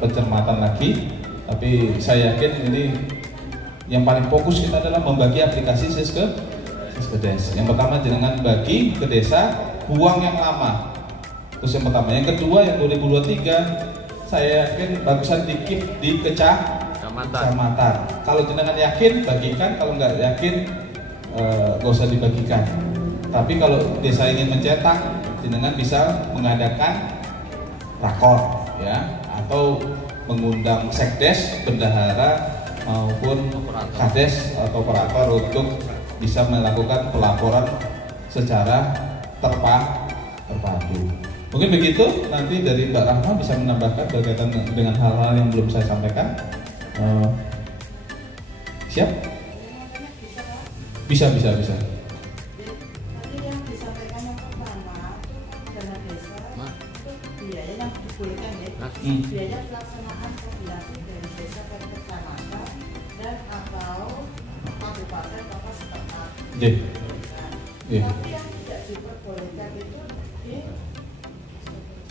pencermatan lagi. Tapi saya yakin ini yang paling fokus kita adalah membagi aplikasi Siskedes. Yang pertama jenengan bagi ke desa, buang yang lama. Terus yang pertama, yang kedua yang 2023 saya yakin bagusan dikip di kecamatan. Kalau jenengan yakin bagikan, kalau nggak yakin nggak usah dibagikan. Tapi kalau desa ingin mencetak, jenengan bisa mengadakan rakor, ya, atau mengundang sekdes, bendahara maupun kades atau operator untuk bisa melakukan pelaporan secara terpadu. Mungkin begitu. Nanti dari Mbak Rahma bisa menambahkan berkaitan dengan hal-hal yang belum saya sampaikan. Siap? Bisa. Tadi yang disampaikan yang pertama, dana desa itu biaya yang dibolehkan ya. Biaya pelaksanaan koordinasi dari desa ke kecamatan dan atau kabupaten kota setempat. Tapi yang tidak diperbolehkan itu di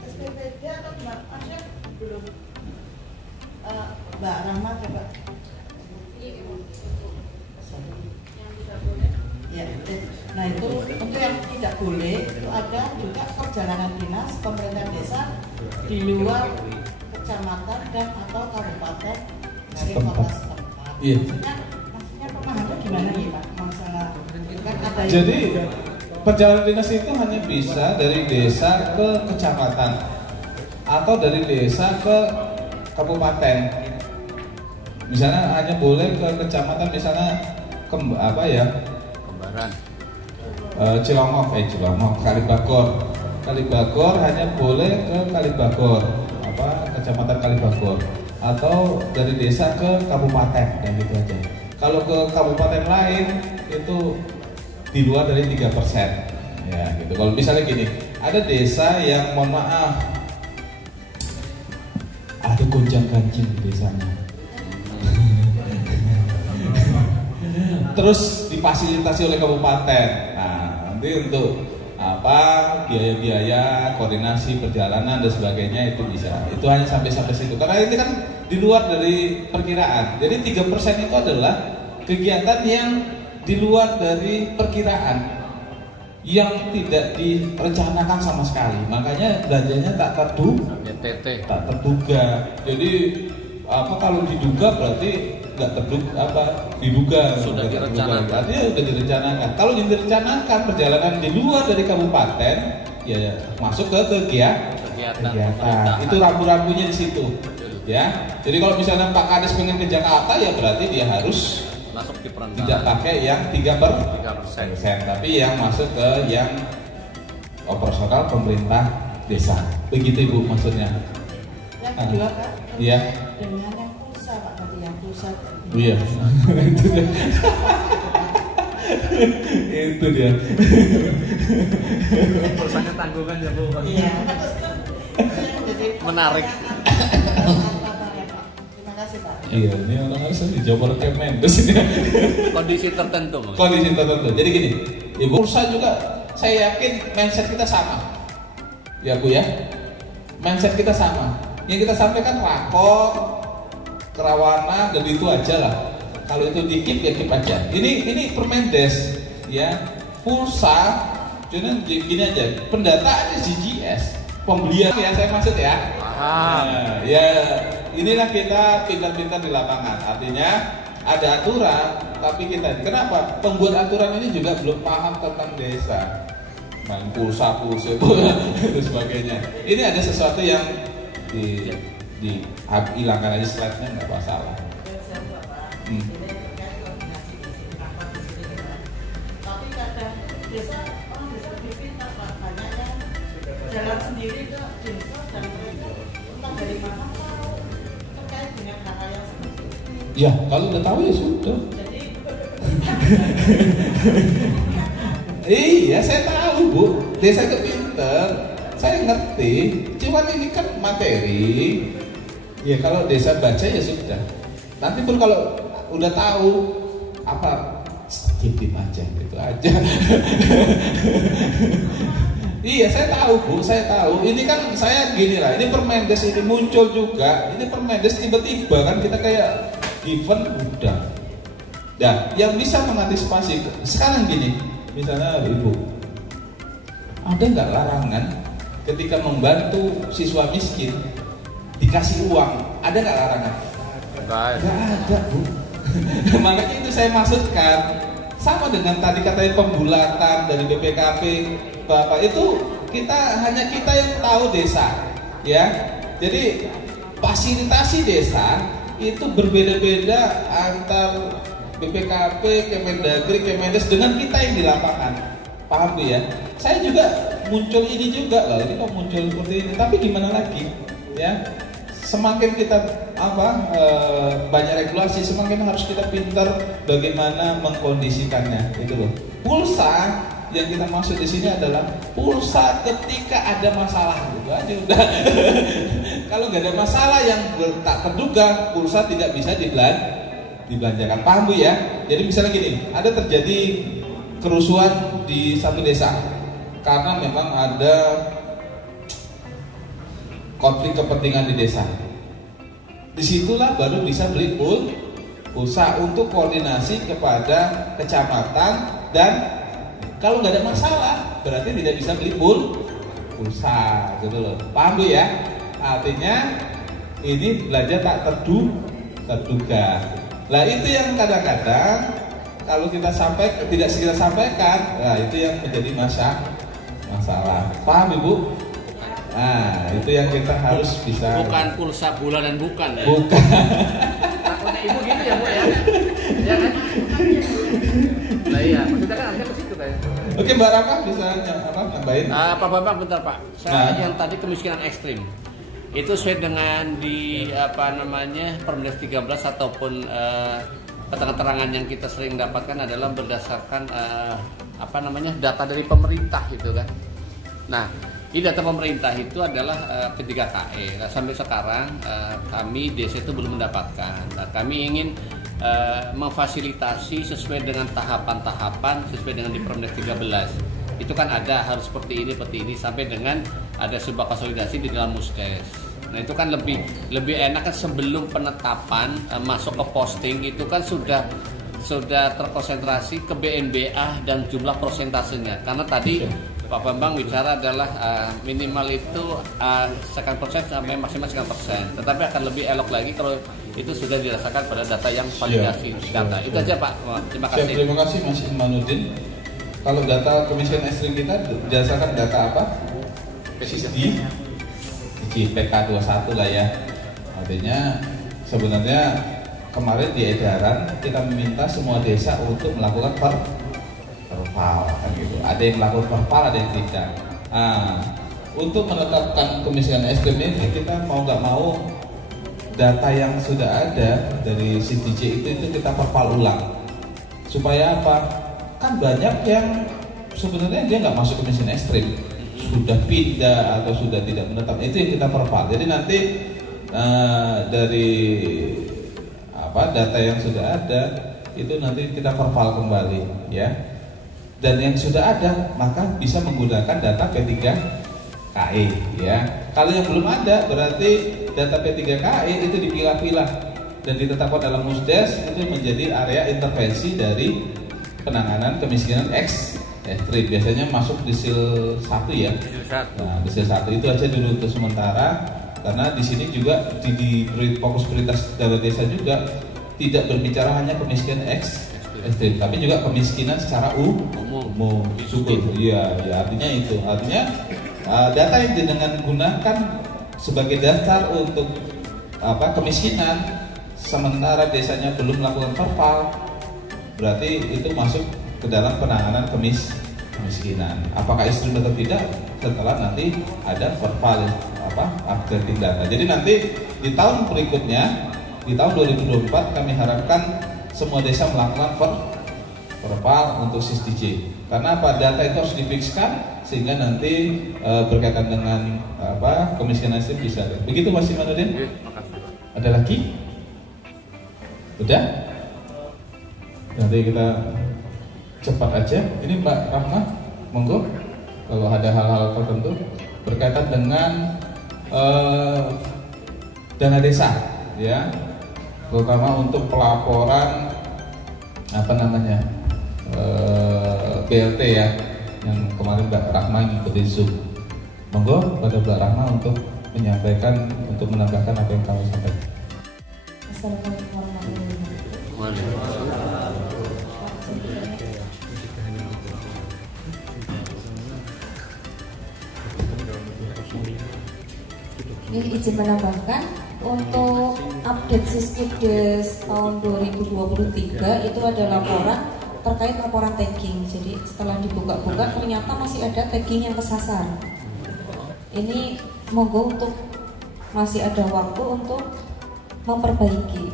SPPD atau maksudnya belum. Mbak Rahma coba. Ya, nah itu untuk yang tidak boleh itu ada juga perjalanan dinas pemerintah desa di luar kecamatan dan atau kabupaten dari kota setempat. Maksudnya pemahamannya gimana nih Pak? Masalah kan ada. Jadi perjalanan dinas itu hanya bisa dari desa ke kecamatan atau dari desa ke kabupaten. Misalnya hanya boleh ke kecamatan, misalnya Cilongok, Kalibagor hanya boleh ke Kalibagor, kecamatan Kalibagor, atau dari desa ke kabupaten, dan gitu aja. Kalau ke kabupaten lain itu di luar dari 3%, ya gitu. Kalau misalnya gini, ada desa yang mohon maaf ada gonjang-ganjing di desanya. Terus difasilitasi oleh kabupaten. Nah, nanti untuk biaya-biaya, koordinasi perjalanan dan sebagainya itu bisa. Itu hanya sampai situ. Karena ini kan di luar dari perkiraan. Jadi 3% itu adalah kegiatan yang di luar dari perkiraan, yang tidak direncanakan sama sekali. Makanya belanjanya tak terduga. Jadi kalau diduga berarti nggak diduga sudah direncanakan. Berarti sudah direncanakan. Kalau yang direncanakan perjalanan di luar dari kabupaten, ya masuk ke kegiatan. Itu rambu-rambunya di situ. Ya. Jadi kalau misalnya Pak Kades pengen ke Jakarta, ya berarti dia harus masuk di perencanaan. Tidak pakai yang 3%, tapi yang masuk ke yang operasional pemerintah desa. Begitu Ibu maksudnya. Yang kedua Kak, iya. dengan yang pulsa Pak, berarti yang pulsa. Iya. Itu dia. Pulsanya tanggungan ya Bu. Iya. Menarik. Terima kasih Pak. Iya, ini orang harus dijawab Kemendes ini. Kondisi tertentu. Jadi gini, Ibu, pulsa juga saya yakin mindset kita sama. Ya Bu ya. Mindset kita sama. Yang kita sampaikan rakor, kerawanan, dan itu aja lah. Kalau itu dikit ya keep aja. Ini Permendes ya. Pulsa, jadi gini aja. Pendataannya GGS, pembelian ya saya maksud ya. Nah, ya inilah kita pintar-pintar di lapangan. Artinya ada aturan, tapi kita kenapa? Pembuat aturan ini juga belum paham tentang desa. Main pulsa dan sebagainya. Ini ada sesuatu yang hilangkan aja slide-nya nggak masalah. Tapi kadang desa orang desa lebih pintar Pak, banyak yang jalan sendiri ke desa dan entah dari mana tahu terkait dengan hal yang seperti ini. Ya kalau udah tahu ya sudah. Jadi Iya saya tahu Bu, desa itu pinter, saya ngerti. Cuman ini kan materi. Ya kalau desa baca ya sudah. Nanti pun kalau udah tahu apa skip aja gitu aja. Iya saya tahu Bu, saya tahu. Ini kan saya gini lah. Ini Permendes ini muncul juga. Ini Permendes tiba-tiba kan kita kayak event udah. Dan yang bisa mengantisipasi sekarang gini, misalnya Ibu, ada nggak larangan ketika membantu siswa miskin dikasih uang? Ada nggak larangan? Nggak ada Bu. Makanya itu saya maksudkan sama dengan tadi katanya pembulatan dari BPKP Bapak itu hanya kita yang tahu desa ya. Jadi fasilitasi desa itu berbeda-beda antar BPKP, Kemendagri, Kemendes dengan kita yang di lapangan. Paham Bu ya? Saya juga muncul ini juga loh. Ini kok muncul seperti ini. Tapi gimana lagi? Ya. Semakin kita banyak regulasi, semakin harus kita pintar bagaimana mengkondisikannya. Itu loh. Pulsa yang kita maksud di sini adalah pulsa ketika ada masalah gitu aja udah. Kalau nggak ada masalah yang tak terduga, pulsa tidak bisa dibelanjakan. Paham Bu ya? Jadi misalnya gini, ada terjadi kerusuhan di satu desa karena memang ada konflik kepentingan di desa. Disitulah baru bisa beli pulsa untuk koordinasi kepada kecamatan, dan kalau nggak ada masalah berarti tidak bisa beli pulsa gitu loh. Paham Bu ya? Artinya ini belanja tak terduga. Lah itu yang kadang-kadang kalau kita tidak segera sampaikan, nah itu yang menjadi masalah. Paham Ibu? Nah itu yang kita harus bisa. Bukan pulsa bulanan bukan ya? Bukan. Takutnya Ibu gitu ya Bu ya? Iya kan? Nah iya, maksudnya kan akhirnya ke situ kan. Oke Mbak Rama bisa nambahin? Pak Bambang bentar Pak. Saya yang tadi kemiskinan ekstrim. Itu sesuai dengan di Permendes 13 ataupun keterangan yang kita sering dapatkan adalah berdasarkan data dari pemerintah gitu kan. Nah, ini data pemerintah itu adalah P3KE. Nah, sampai sekarang kami desa itu belum mendapatkan. Nah, kami ingin memfasilitasi sesuai dengan tahapan-tahapan sesuai dengan di Permendes 13. itu kan ada harus seperti ini sampai dengan ada sebuah konsolidasi di dalam Musdes. Nah itu kan lebih enak kan sebelum penetapan masuk ke posting itu kan sudah terkonsentrasi ke BNBA dan jumlah prosentasenya. Karena tadi Pak Bambang bicara adalah minimal itu sekian persen sampai maksimal sekian persen. Tetapi akan lebih elok lagi kalau itu sudah dirasakan pada data yang validasi data. Itu aja Pak. Terima kasih. Terima kasih Mas Imanuddin. Kalau data kemiskinan ekstrim kita berdasarkan data apa? PSD PK21 lah ya. Artinya sebenarnya kemarin di edaran kita meminta semua desa untuk melakukan perpal kan gitu. Ada yang melakukan perpal, ada yang tidak. Untuk menetapkan kemiskinan ekstrim ini kita mau nggak mau data yang sudah ada dari CDJ itu kita perpal ulang. Supaya apa? Kan banyak yang sebenarnya dia nggak masuk kemiskinan ekstrim, sudah pindah atau sudah tidak menetap, itu yang kita perpal. Jadi nanti dari data yang sudah ada itu nanti kita perpal kembali ya. Dan yang sudah ada maka bisa menggunakan data P3KE ya. Kalau yang belum ada berarti data P3KE itu dipilah-pilah dan ditetapkan dalam Musdes, itu menjadi area intervensi dari penanganan kemiskinan ekstrim. Biasanya masuk di sil 1 ya. Nah, di sil 1 itu aja dulu untuk sementara, karena di sini juga di fokus prioritas dana desa juga tidak berbicara hanya kemiskinan ekstrim, tapi juga kemiskinan secara umum. Syukur. Iya, ya artinya itu. Artinya data yang dengan gunakan sebagai dasar untuk kemiskinan sementara desanya belum melakukan perpal, berarti itu masuk ke dalam penanganan kemiskinan. Apakah ekstrim atau tidak setelah nanti ada perpal updating data. Jadi nanti di tahun berikutnya, di tahun 2024 kami harapkan semua desa melakukan perpal untuk SISDJ. Karena data itu harus difikskan sehingga nanti berkaitan dengan kemiskinan ekstrim bisa. Begitu Mas Imanuddin? Ada lagi? Udah? Nanti kita cepat aja. Ini Mbak Rahma, monggo. Kalau ada hal-hal tertentu berkaitan dengan dana desa, ya, terutama untuk pelaporan BLT ya, yang kemarin Mbak Rahma ngikutin Zoom. Monggo pada Mbak Rahma untuk menyampaikan, untuk menambahkan apa yang kami sampaikan. Assalamualaikum warahmatullahi wabarakatuh. Ini izin menambahkan untuk update Sisdikdes tahun 2023 itu ada laporan terkait laporan tagging. Jadi setelah dibuka-buka ternyata masih ada tagging yang kesasar. Ini monggo untuk masih ada waktu untuk memperbaiki.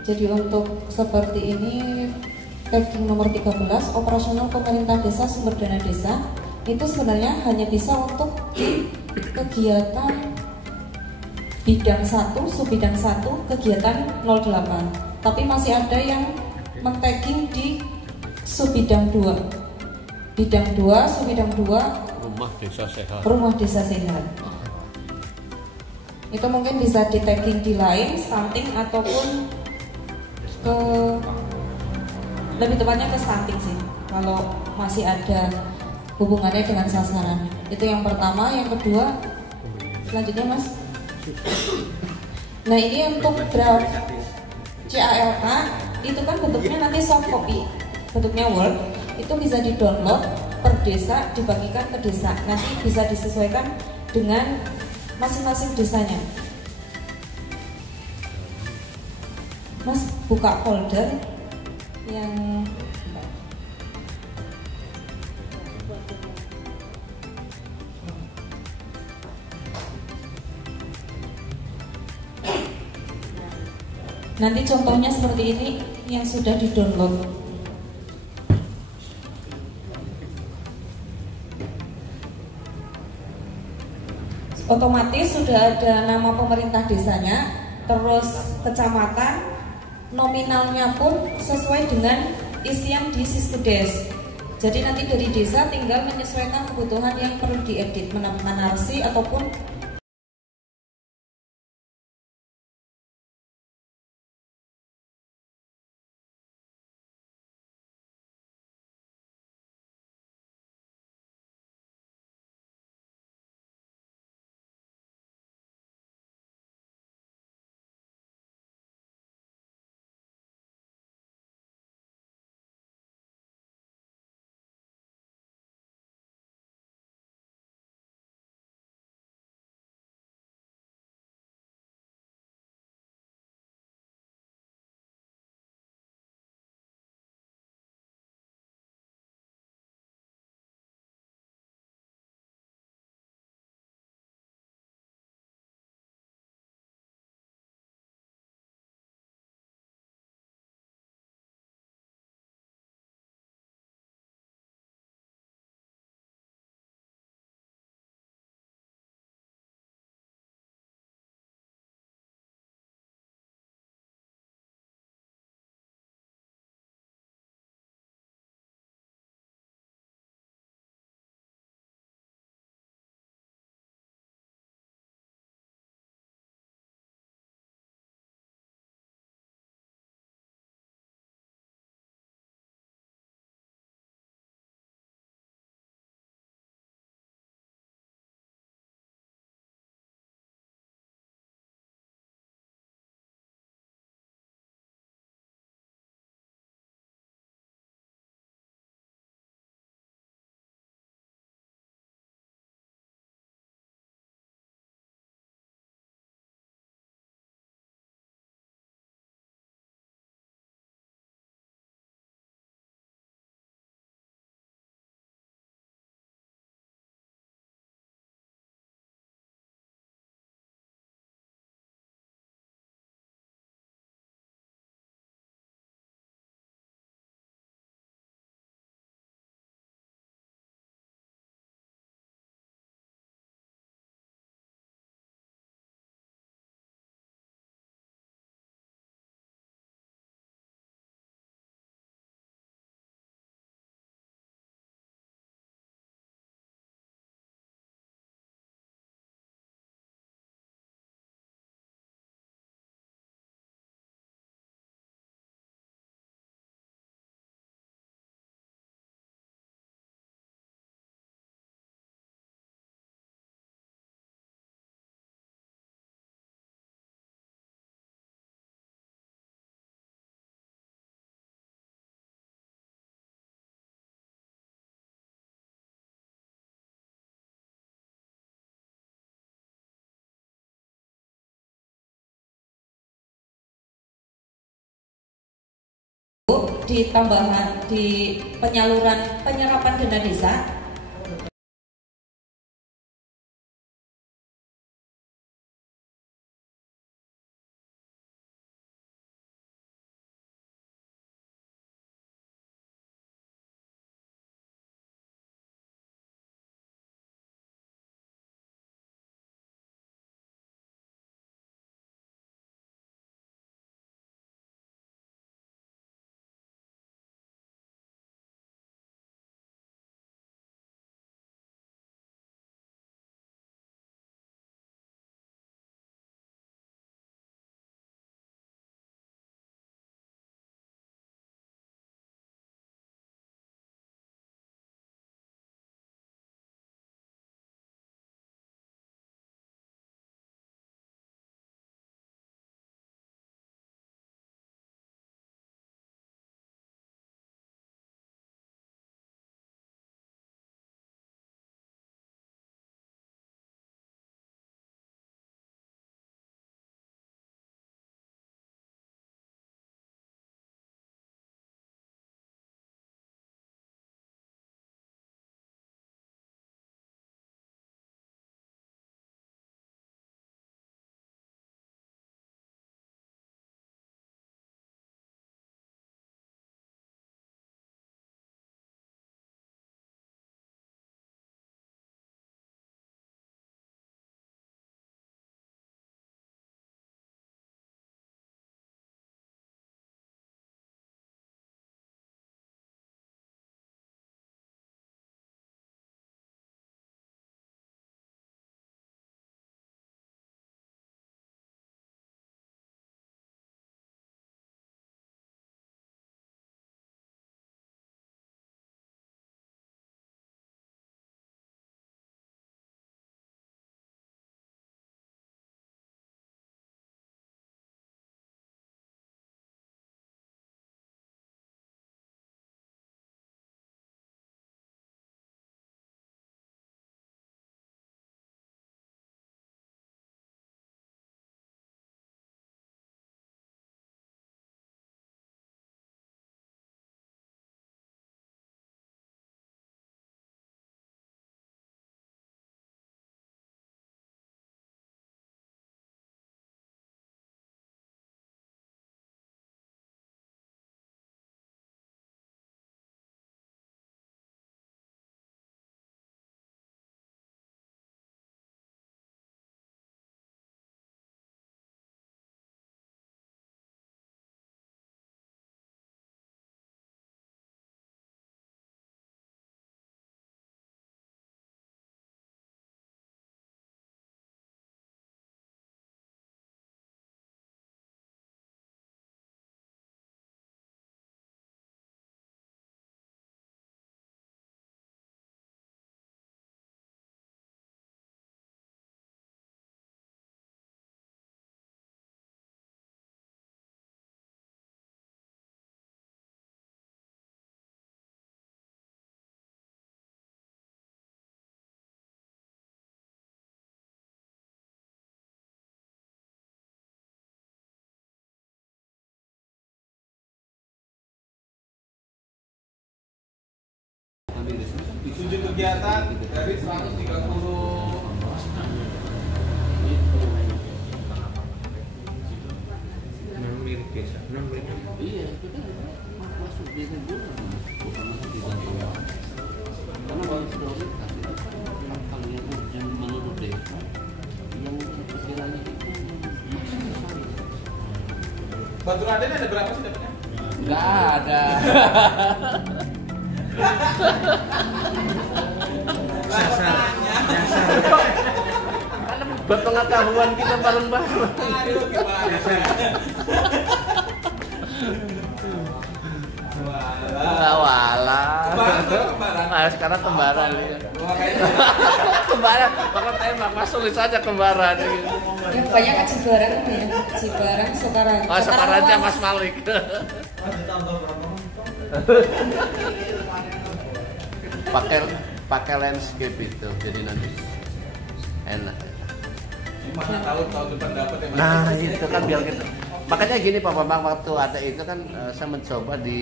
Jadi untuk seperti ini tagging nomor 13 operasional pemerintah desa sumber dana desa itu sebenarnya hanya bisa untuk kegiatan bidang 1, subbidang 1, kegiatan 08. Tapi masih ada yang men-tagging di subbidang 2. Bidang 2, subbidang 2 Rumah Desa Sehat. Itu mungkin bisa di-tagging di lain, stunting ataupun ke lebih tepatnya ke stunting sih. Kalau masih ada hubungannya dengan sasaran. Itu yang pertama, yang kedua selanjutnya Mas. Nah ini untuk draft CALK itu kan bentuknya nanti soft copy, bentuknya Word, itu bisa di-download per desa, dibagikan ke desa, nanti bisa disesuaikan dengan masing-masing desanya. Mas buka folder yang nanti contohnya seperti ini yang sudah di-download. Otomatis sudah ada nama pemerintah desanya, terus kecamatan, nominalnya pun sesuai dengan isian di Sisdikdes. Jadi nanti dari desa tinggal menyesuaikan kebutuhan yang perlu diedit, menambahkan narasi ataupun di tambahan di penyerapan dana desa 7 kegiatan dari 130. Milik desa. Iya, itu kan masuk di bulan, bukan masuk di bantuan. Karena banyak prioritas itu kan yang urgent menurut desa, yang sekiranya itu Batu Raden ada berapa sih dapatnya? nggak ada. Karena buat pengetahuan kita bareng-bareng. Aduh, gimana? Walah. Kembaran. Nah, sekarang kembaran. Makanya Kembaran, bahkan tembak masuk saja kembaran. Yang banyak kan Cibarang ya, Cibarang sekarang. Oh, sekarang aja Mas Malik. pakai landscape itu, jadi nanti enak. gimana tahun depan dapat ya? Nah itu kan biar kita. Makanya gini Pak Bambang, waktu ada itu kan saya mencoba di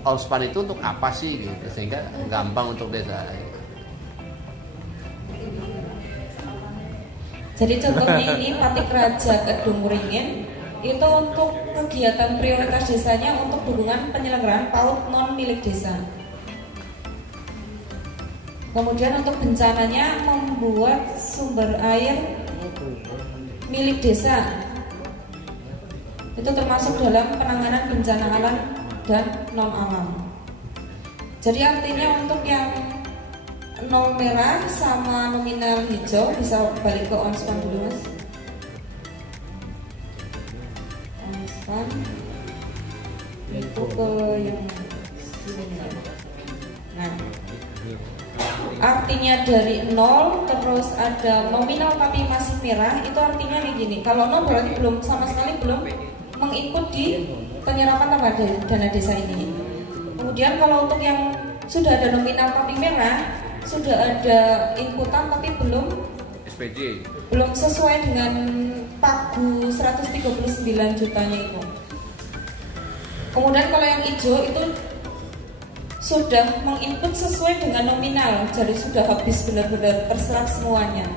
Allspan itu untuk apa sih gitu, sehingga gampang untuk desa. Jadi contohnya ini Patik Raja Kedung Ringin itu untuk kegiatan prioritas desanya untuk dukungan penyelenggaraan PAUD non milik desa. Kemudian untuk bencananya membuat sumber air milik desa. Itu termasuk dalam penanganan bencana alam dan non alam. Jadi artinya untuk yang nol merah sama nominal hijau bisa balik ke onspan dulu Mas. Onspan itu ke yang sini. Nah, artinya dari nol terus ada nominal tapi masih merah, itu artinya kayak gini. Kalau nol berarti belum sama sekali belum mengikut di penyerapan tambah dana desa ini. Kemudian kalau untuk yang sudah ada nominal tapi merah, sudah ada inputan tapi belum SPJ. belum sesuai dengan pagu 139 jutanya itu. Kemudian kalau yang hijau itu sudah menginput sesuai dengan nominal, jadi sudah habis benar-benar terserap semuanya.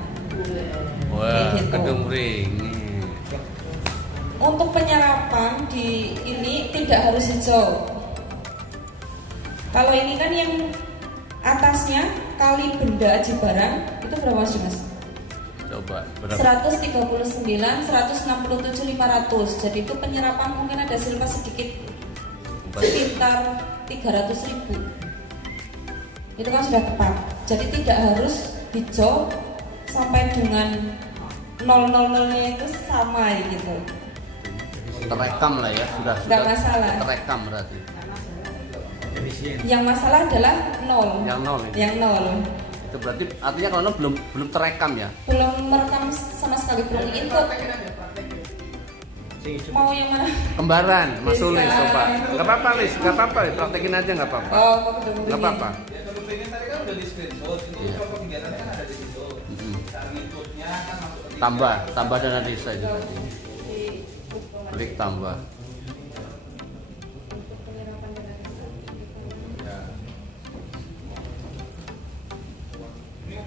Wah, Kayak gitu. Kedung Ringin. Untuk penyerapan di ini tidak harus hijau. Kalau ini kan yang atasnya kali benda Cibarang itu berapa sih Mas? Coba berapa? 139, 167, 500. Jadi itu penyerapan mungkin ada silpa sedikit sekitar 300.000. Itu kan sudah tepat. Jadi tidak harus hijau sampai dengan 000-nya itu sama gitu. Terekam lah ya, sudah Nggak masalah. terekam berarti. Yang masalah adalah 0. Yang nol ini. Yang 0. Itu berarti artinya kalau nol belum terekam ya. Belum merekam sama sekali, belum input. Mau yang mana? Kembaran, Mas Bisa. Sulis coba. Enggak apa-apa, Lis, enggak apa-apa, praktekin aja enggak apa-apa. Oh, kok Kedung Enggak Ringin. apa-apa. Ya Kedung Ringin tadi kan udah di screenshot, itu Iya. contoh kegiatannya kan ada di situ. Cara inputnya kan masuk ke Tambah dana desa itu tadi. Klik tambah.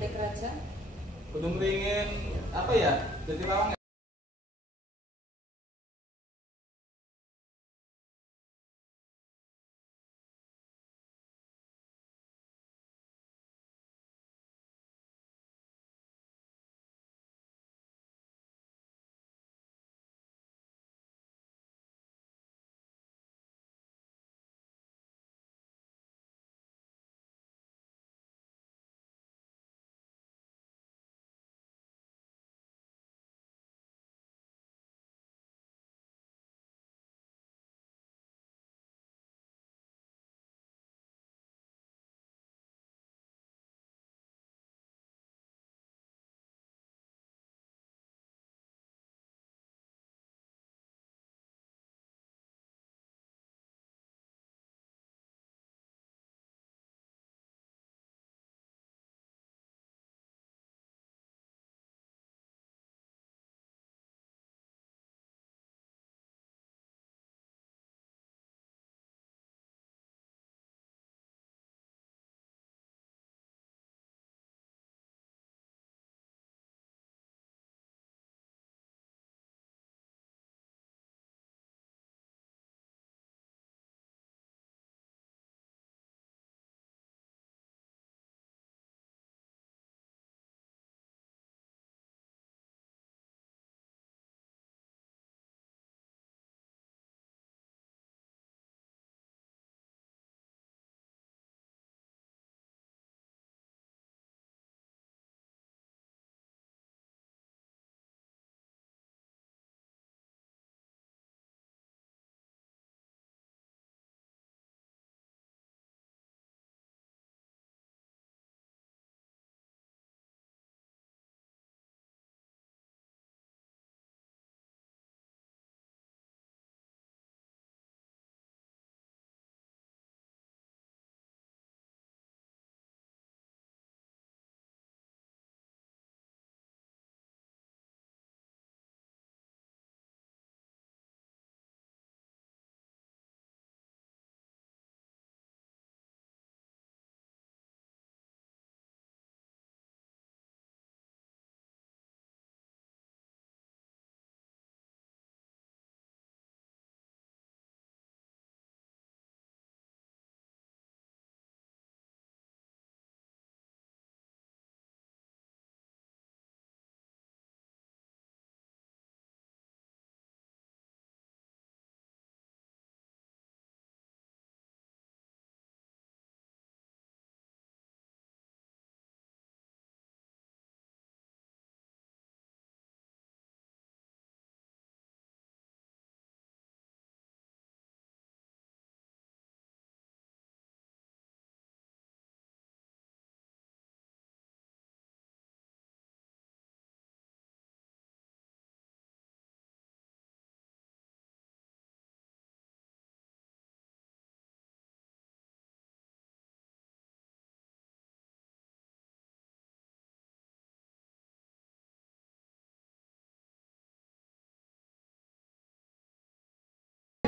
Patik Raja. Kedung Ringin apa ya? Jadi lawang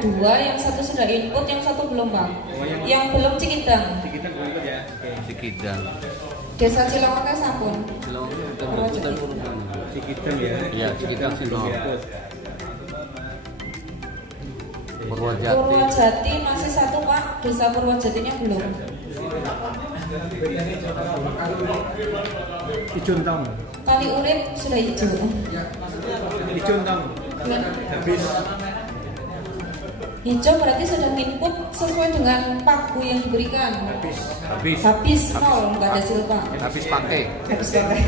dua, yang satu sudah input, yang satu belum Pak. Yang belum Cikidang. Cikidang belum ikut ya. Cikidang. Desa Cilongoknya sampun. Cilongok udah berputar perubahan. Cikidang ya. Iya, Cikidang sih belum. Ikut. Purwojati. Purwojati masih satu Pak, desa Purwojatinya belum. Ijuntang. Kali Urip sudah hijau. Ijuntang. Habis. Hijau berarti sudah input sesuai dengan pagu yang diberikan. Habis. Nol, nggak ada silpa. Habis pakai. Habis pakai.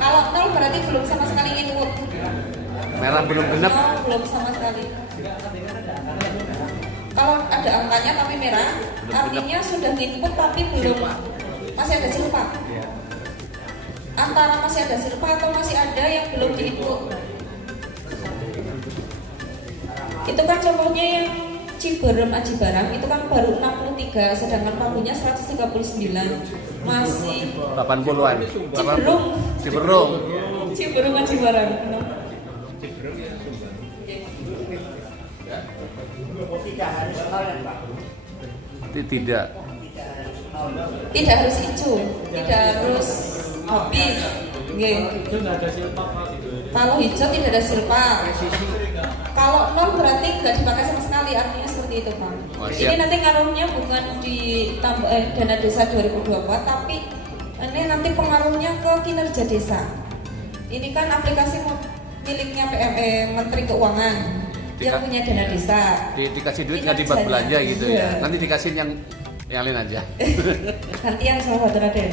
Kalau nol berarti belum sama sekali input. Merah belum genap. Nol belum sama sekali. Kalau ada angkanya tapi merah, artinya sudah input tapi belum, masih ada silpa. Antara masih ada silpa atau masih ada yang belum diinput. Itu kan contohnya yang Ciberem Aji Barang itu kan baru 63, sedangkan pagunya 139, masih 80-an. Ciberung Ciberung. Aji Barang. Tidak. Tidak harus hijau, tidak harus habis. Nggih. Kalau hijau tidak ada silpa. Kalau nol berarti nggak dipakai sama sekali, artinya seperti itu Pak. Oh, ini nanti ngaruhnya bukan di dana desa 2024, tapi ini nanti pengaruhnya ke kinerja desa. Ini kan aplikasi miliknya Menteri Keuangan yang punya dana desa. Dikasih duit nggak dibuat belanja gitu ya. Nanti dikasih yang lain aja. Gantian sahabat Raden.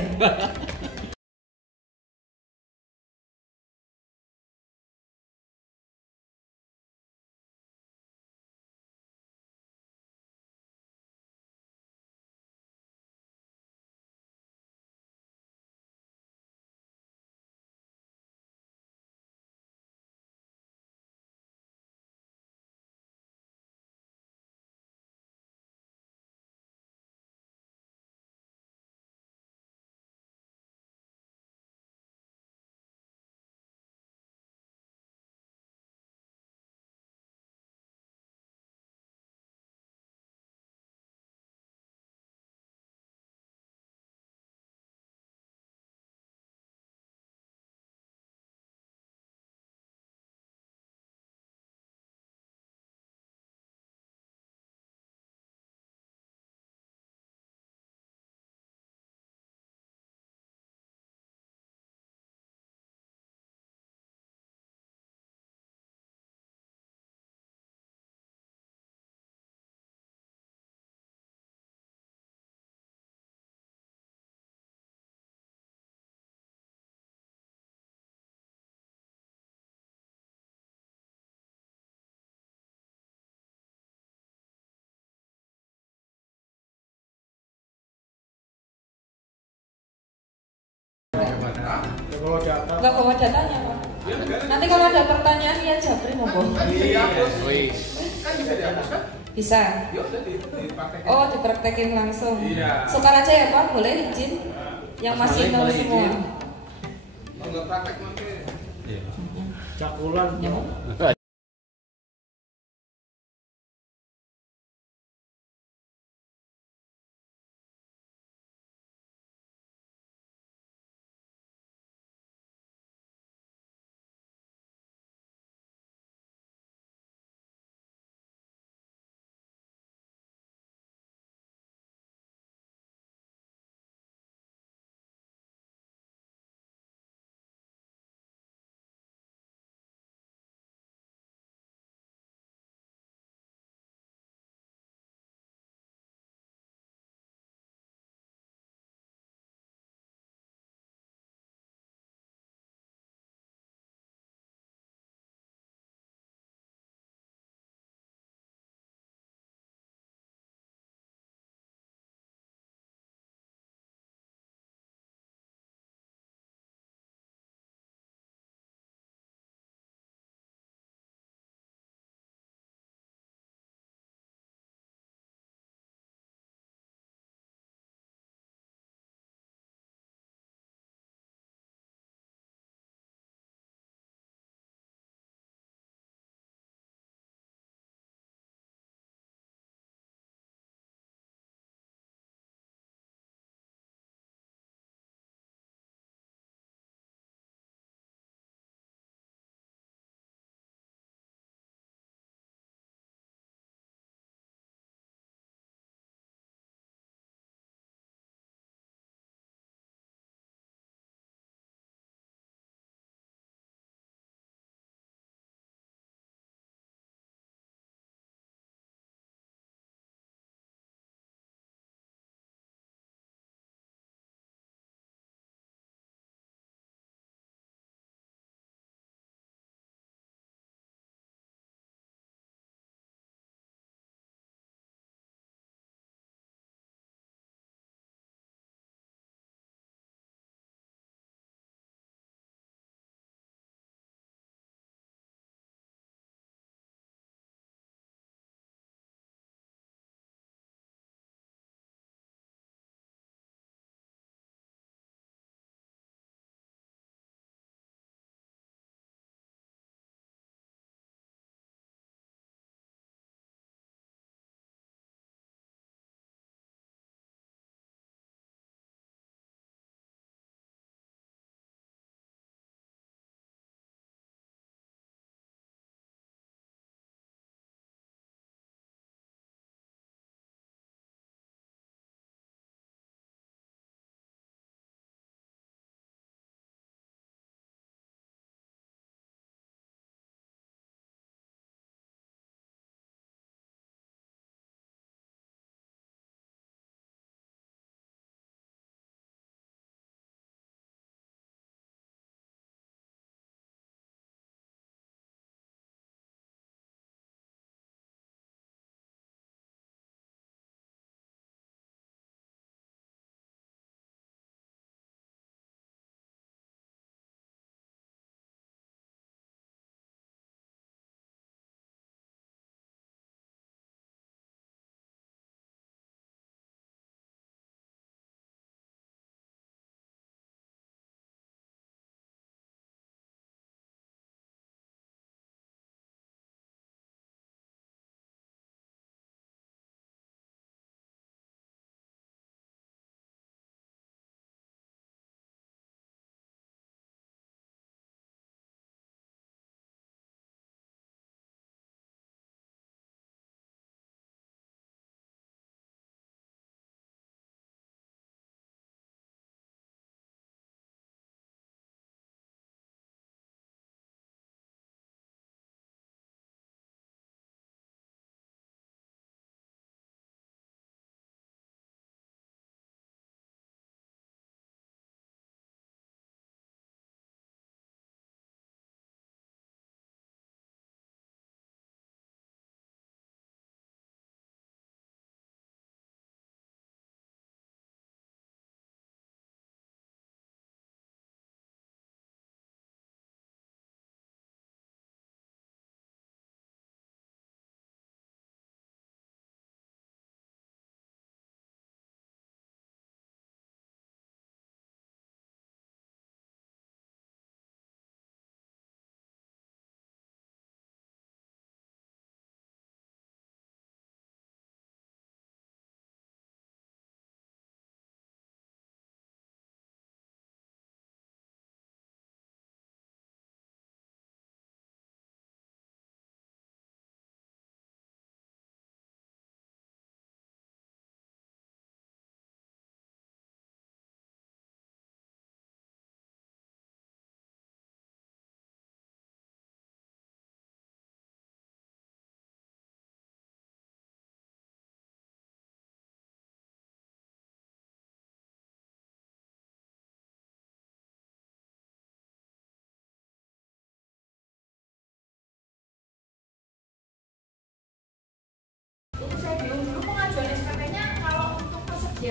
Nggak bawa datanya Pak. Nanti kalau ada pertanyaan ya Japri monggo. Bisa. Oh dipraktekin langsung. Sukar aja ya Pak, boleh izin. Yang masih nol semua. Enggak praktek mungkin. Cakulan.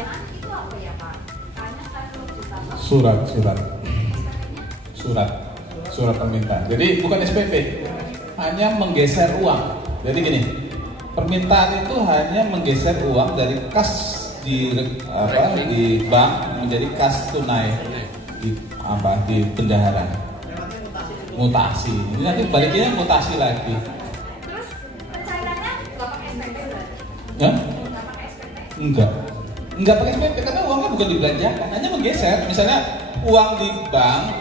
Pembiayaan itu apa ya Pak? Tanya kan belum ditambah. Surat permintaan. Jadi bukan SPP, hanya menggeser uang. Jadi gini, permintaan itu hanya menggeser uang dari kas di bank menjadi kas tunai di bendahara. Mutasi. Ini nanti baliknya mutasi lagi. Terus pencairannya nggak pakai SPP berarti? Hah? Nggak pakai SPP? Enggak pakai SPP karena uangnya bukan dibelanjakan, hanya menggeser. Misalnya uang di bank,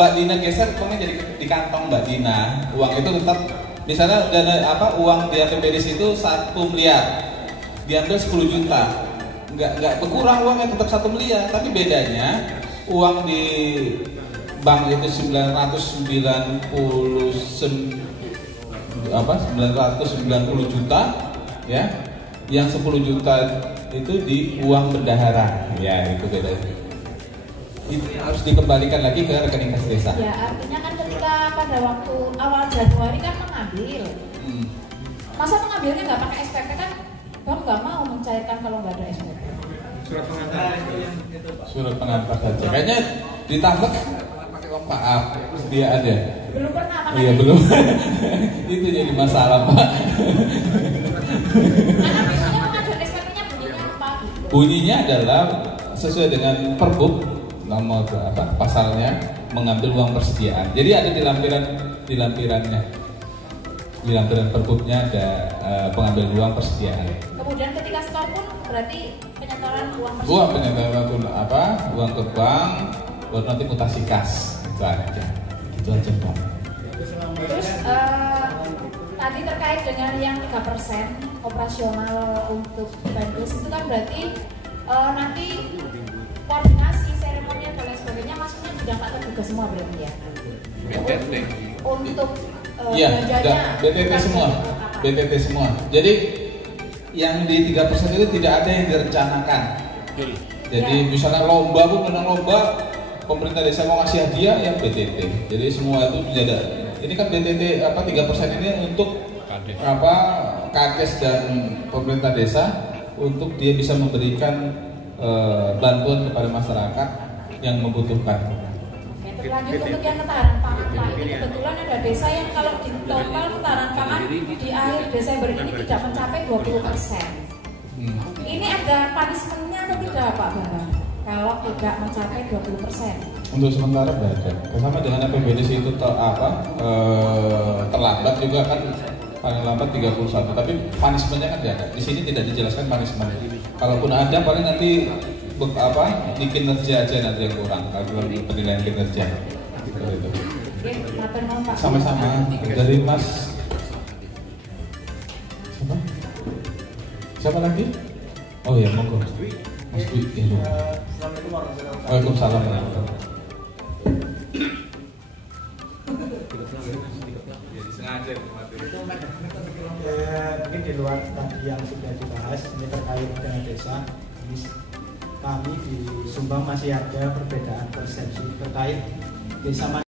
Mbak Dina geser uangnya jadi di kantong Mbak Dina. Uang itu tetap, misalnya uang di APBD itu 1 miliar, diambil 10 juta, nggak berkurang uangnya, tetap 1 miliar. Tapi bedanya uang di bank itu 990 juta, ya, yang 10 juta itu di uang bendahara, ya itu bedanya. Itu harus dikembalikan lagi ke rekening kas desa. Ya artinya kan ketika pada waktu awal Januari kan mengambil, masa mengambilnya nggak pakai SPP kan? Bank nggak mau mencairkan kalau nggak ada SPP. Surat pengantar saja. Kayaknya ditambah pakai uang maaf, dia ada. Belum pernah pakai. Iya belum. Itu jadi masalah Pak. Karena biasanya pengajuan SPP-nya bunyinya apa? Gitu. Bunyinya adalah sesuai dengan Perbup nomor pasalnya, mengambil uang persediaan. Jadi ada di lampirannya. Di lampiran Perbupnya ada pengambil uang persediaan. Kemudian ketika stop pun berarti penyetoran uang uang ke bank, buat nanti mutasi kas. Itu aja Pak. Terus tadi terkait dengan yang 3% operasional untuk Pemkes itu kan berarti nanti koordinasi seremonial dan lain sebagainya maksudnya juga Pak terbuka semua berarti ya? BTT. Untuk Iya, belanjanya BTT semua. Jadi yang di 3% itu tidak ada yang direncanakan. Jadi misalnya lomba pun menang lomba, pemerintah desa mau ngasih hadiah yang BTT. Jadi semua itu tidak ada. Ini kan BTT 3% ini untuk Kades dan pemerintah desa untuk dia bisa memberikan bantuan kepada masyarakat yang membutuhkan. Lanjut untuk yang ketahanan pangan Pak, ini kebetulan ada desa yang kalau di total ketahanan pangan di akhir Desember ini tidak mencapai 20%. Ini ada punishment-nya atau tidak Pak Bambang? Kalau tidak mencapai 20%? Untuk sementara tidak ada. Sama dengan APBD itu terlambat juga kan, paling lambat 31. Tapi punishment-nya kan tidak ada. Di sini tidak dijelaskan punishment. Kalaupun ada paling nanti di kinerja aja nanti yang kurang, kalau penilaian kinerja gitu. Sama-sama dari Mas siapa lagi? Oh ya monggo Mas Dwi. Waalaikumsalam. Mungkin di luar tadi yang sudah dibahas ini terkait dengan desa, kami di Sumbang masih ada perbedaan persepsi terkait desa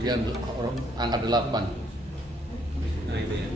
Yang angka 8. Nah itu ya.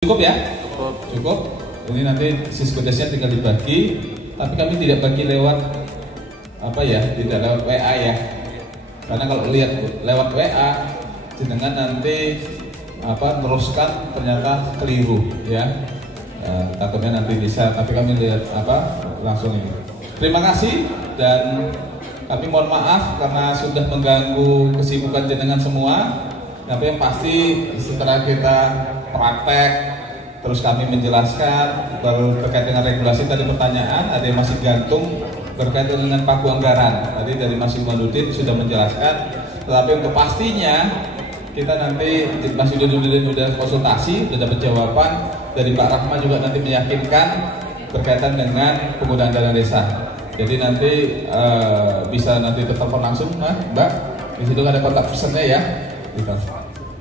Cukup ya? Cukup. Ini nanti siskotesnya tinggal dibagi, tapi kami tidak bagi lewat apa ya, tidak lewat WA ya. Karena kalau lihat lewat WA, jenengan nanti meneruskan ternyata keliru ya. Takutnya nanti bisa, tapi kami lihat langsung ini. Terima kasih dan kami mohon maaf karena sudah mengganggu kesibukan jenengan semua. Tapi yang pasti setelah kita praktek, terus kami menjelaskan baru terkait dengan regulasi tadi pertanyaan, ada yang masih gantung berkaitan dengan pagu anggaran. Tadi dari Mas Imanuddin sudah menjelaskan, tetapi untuk pastinya kita nanti Mas Imanuddin sudah konsultasi, sudah dapat jawaban dari Pak Rahma juga nanti meyakinkan berkaitan dengan penggunaan dana desa. Jadi nanti bisa nanti telepon langsung, Mbak. Di situ ada kontak personnya ya. Gitu.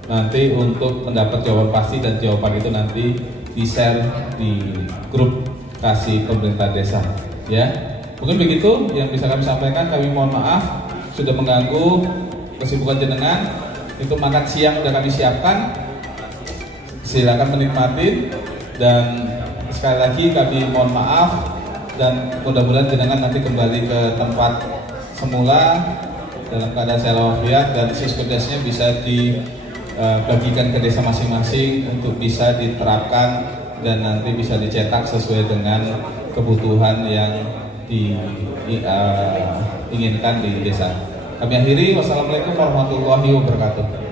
Nanti untuk mendapat jawaban pasti dan jawaban itu nanti di-share di grup kasih pemerintah desa ya. Mungkin begitu yang bisa kami sampaikan. Kami mohon maaf sudah mengganggu kesibukan jenengan. Itu makan siang sudah kami siapkan, silakan menikmati. Dan sekali lagi kami mohon maaf dan mudah-mudahan jenengan nanti kembali ke tempat semula dalam keadaan sehat walafiat dan siskotesnya bisa dibagikan ke desa masing-masing untuk bisa diterapkan dan nanti bisa dicetak sesuai dengan kebutuhan yang diinginkan di desa. Kami akhiri, wassalamualaikum warahmatullahi wabarakatuh.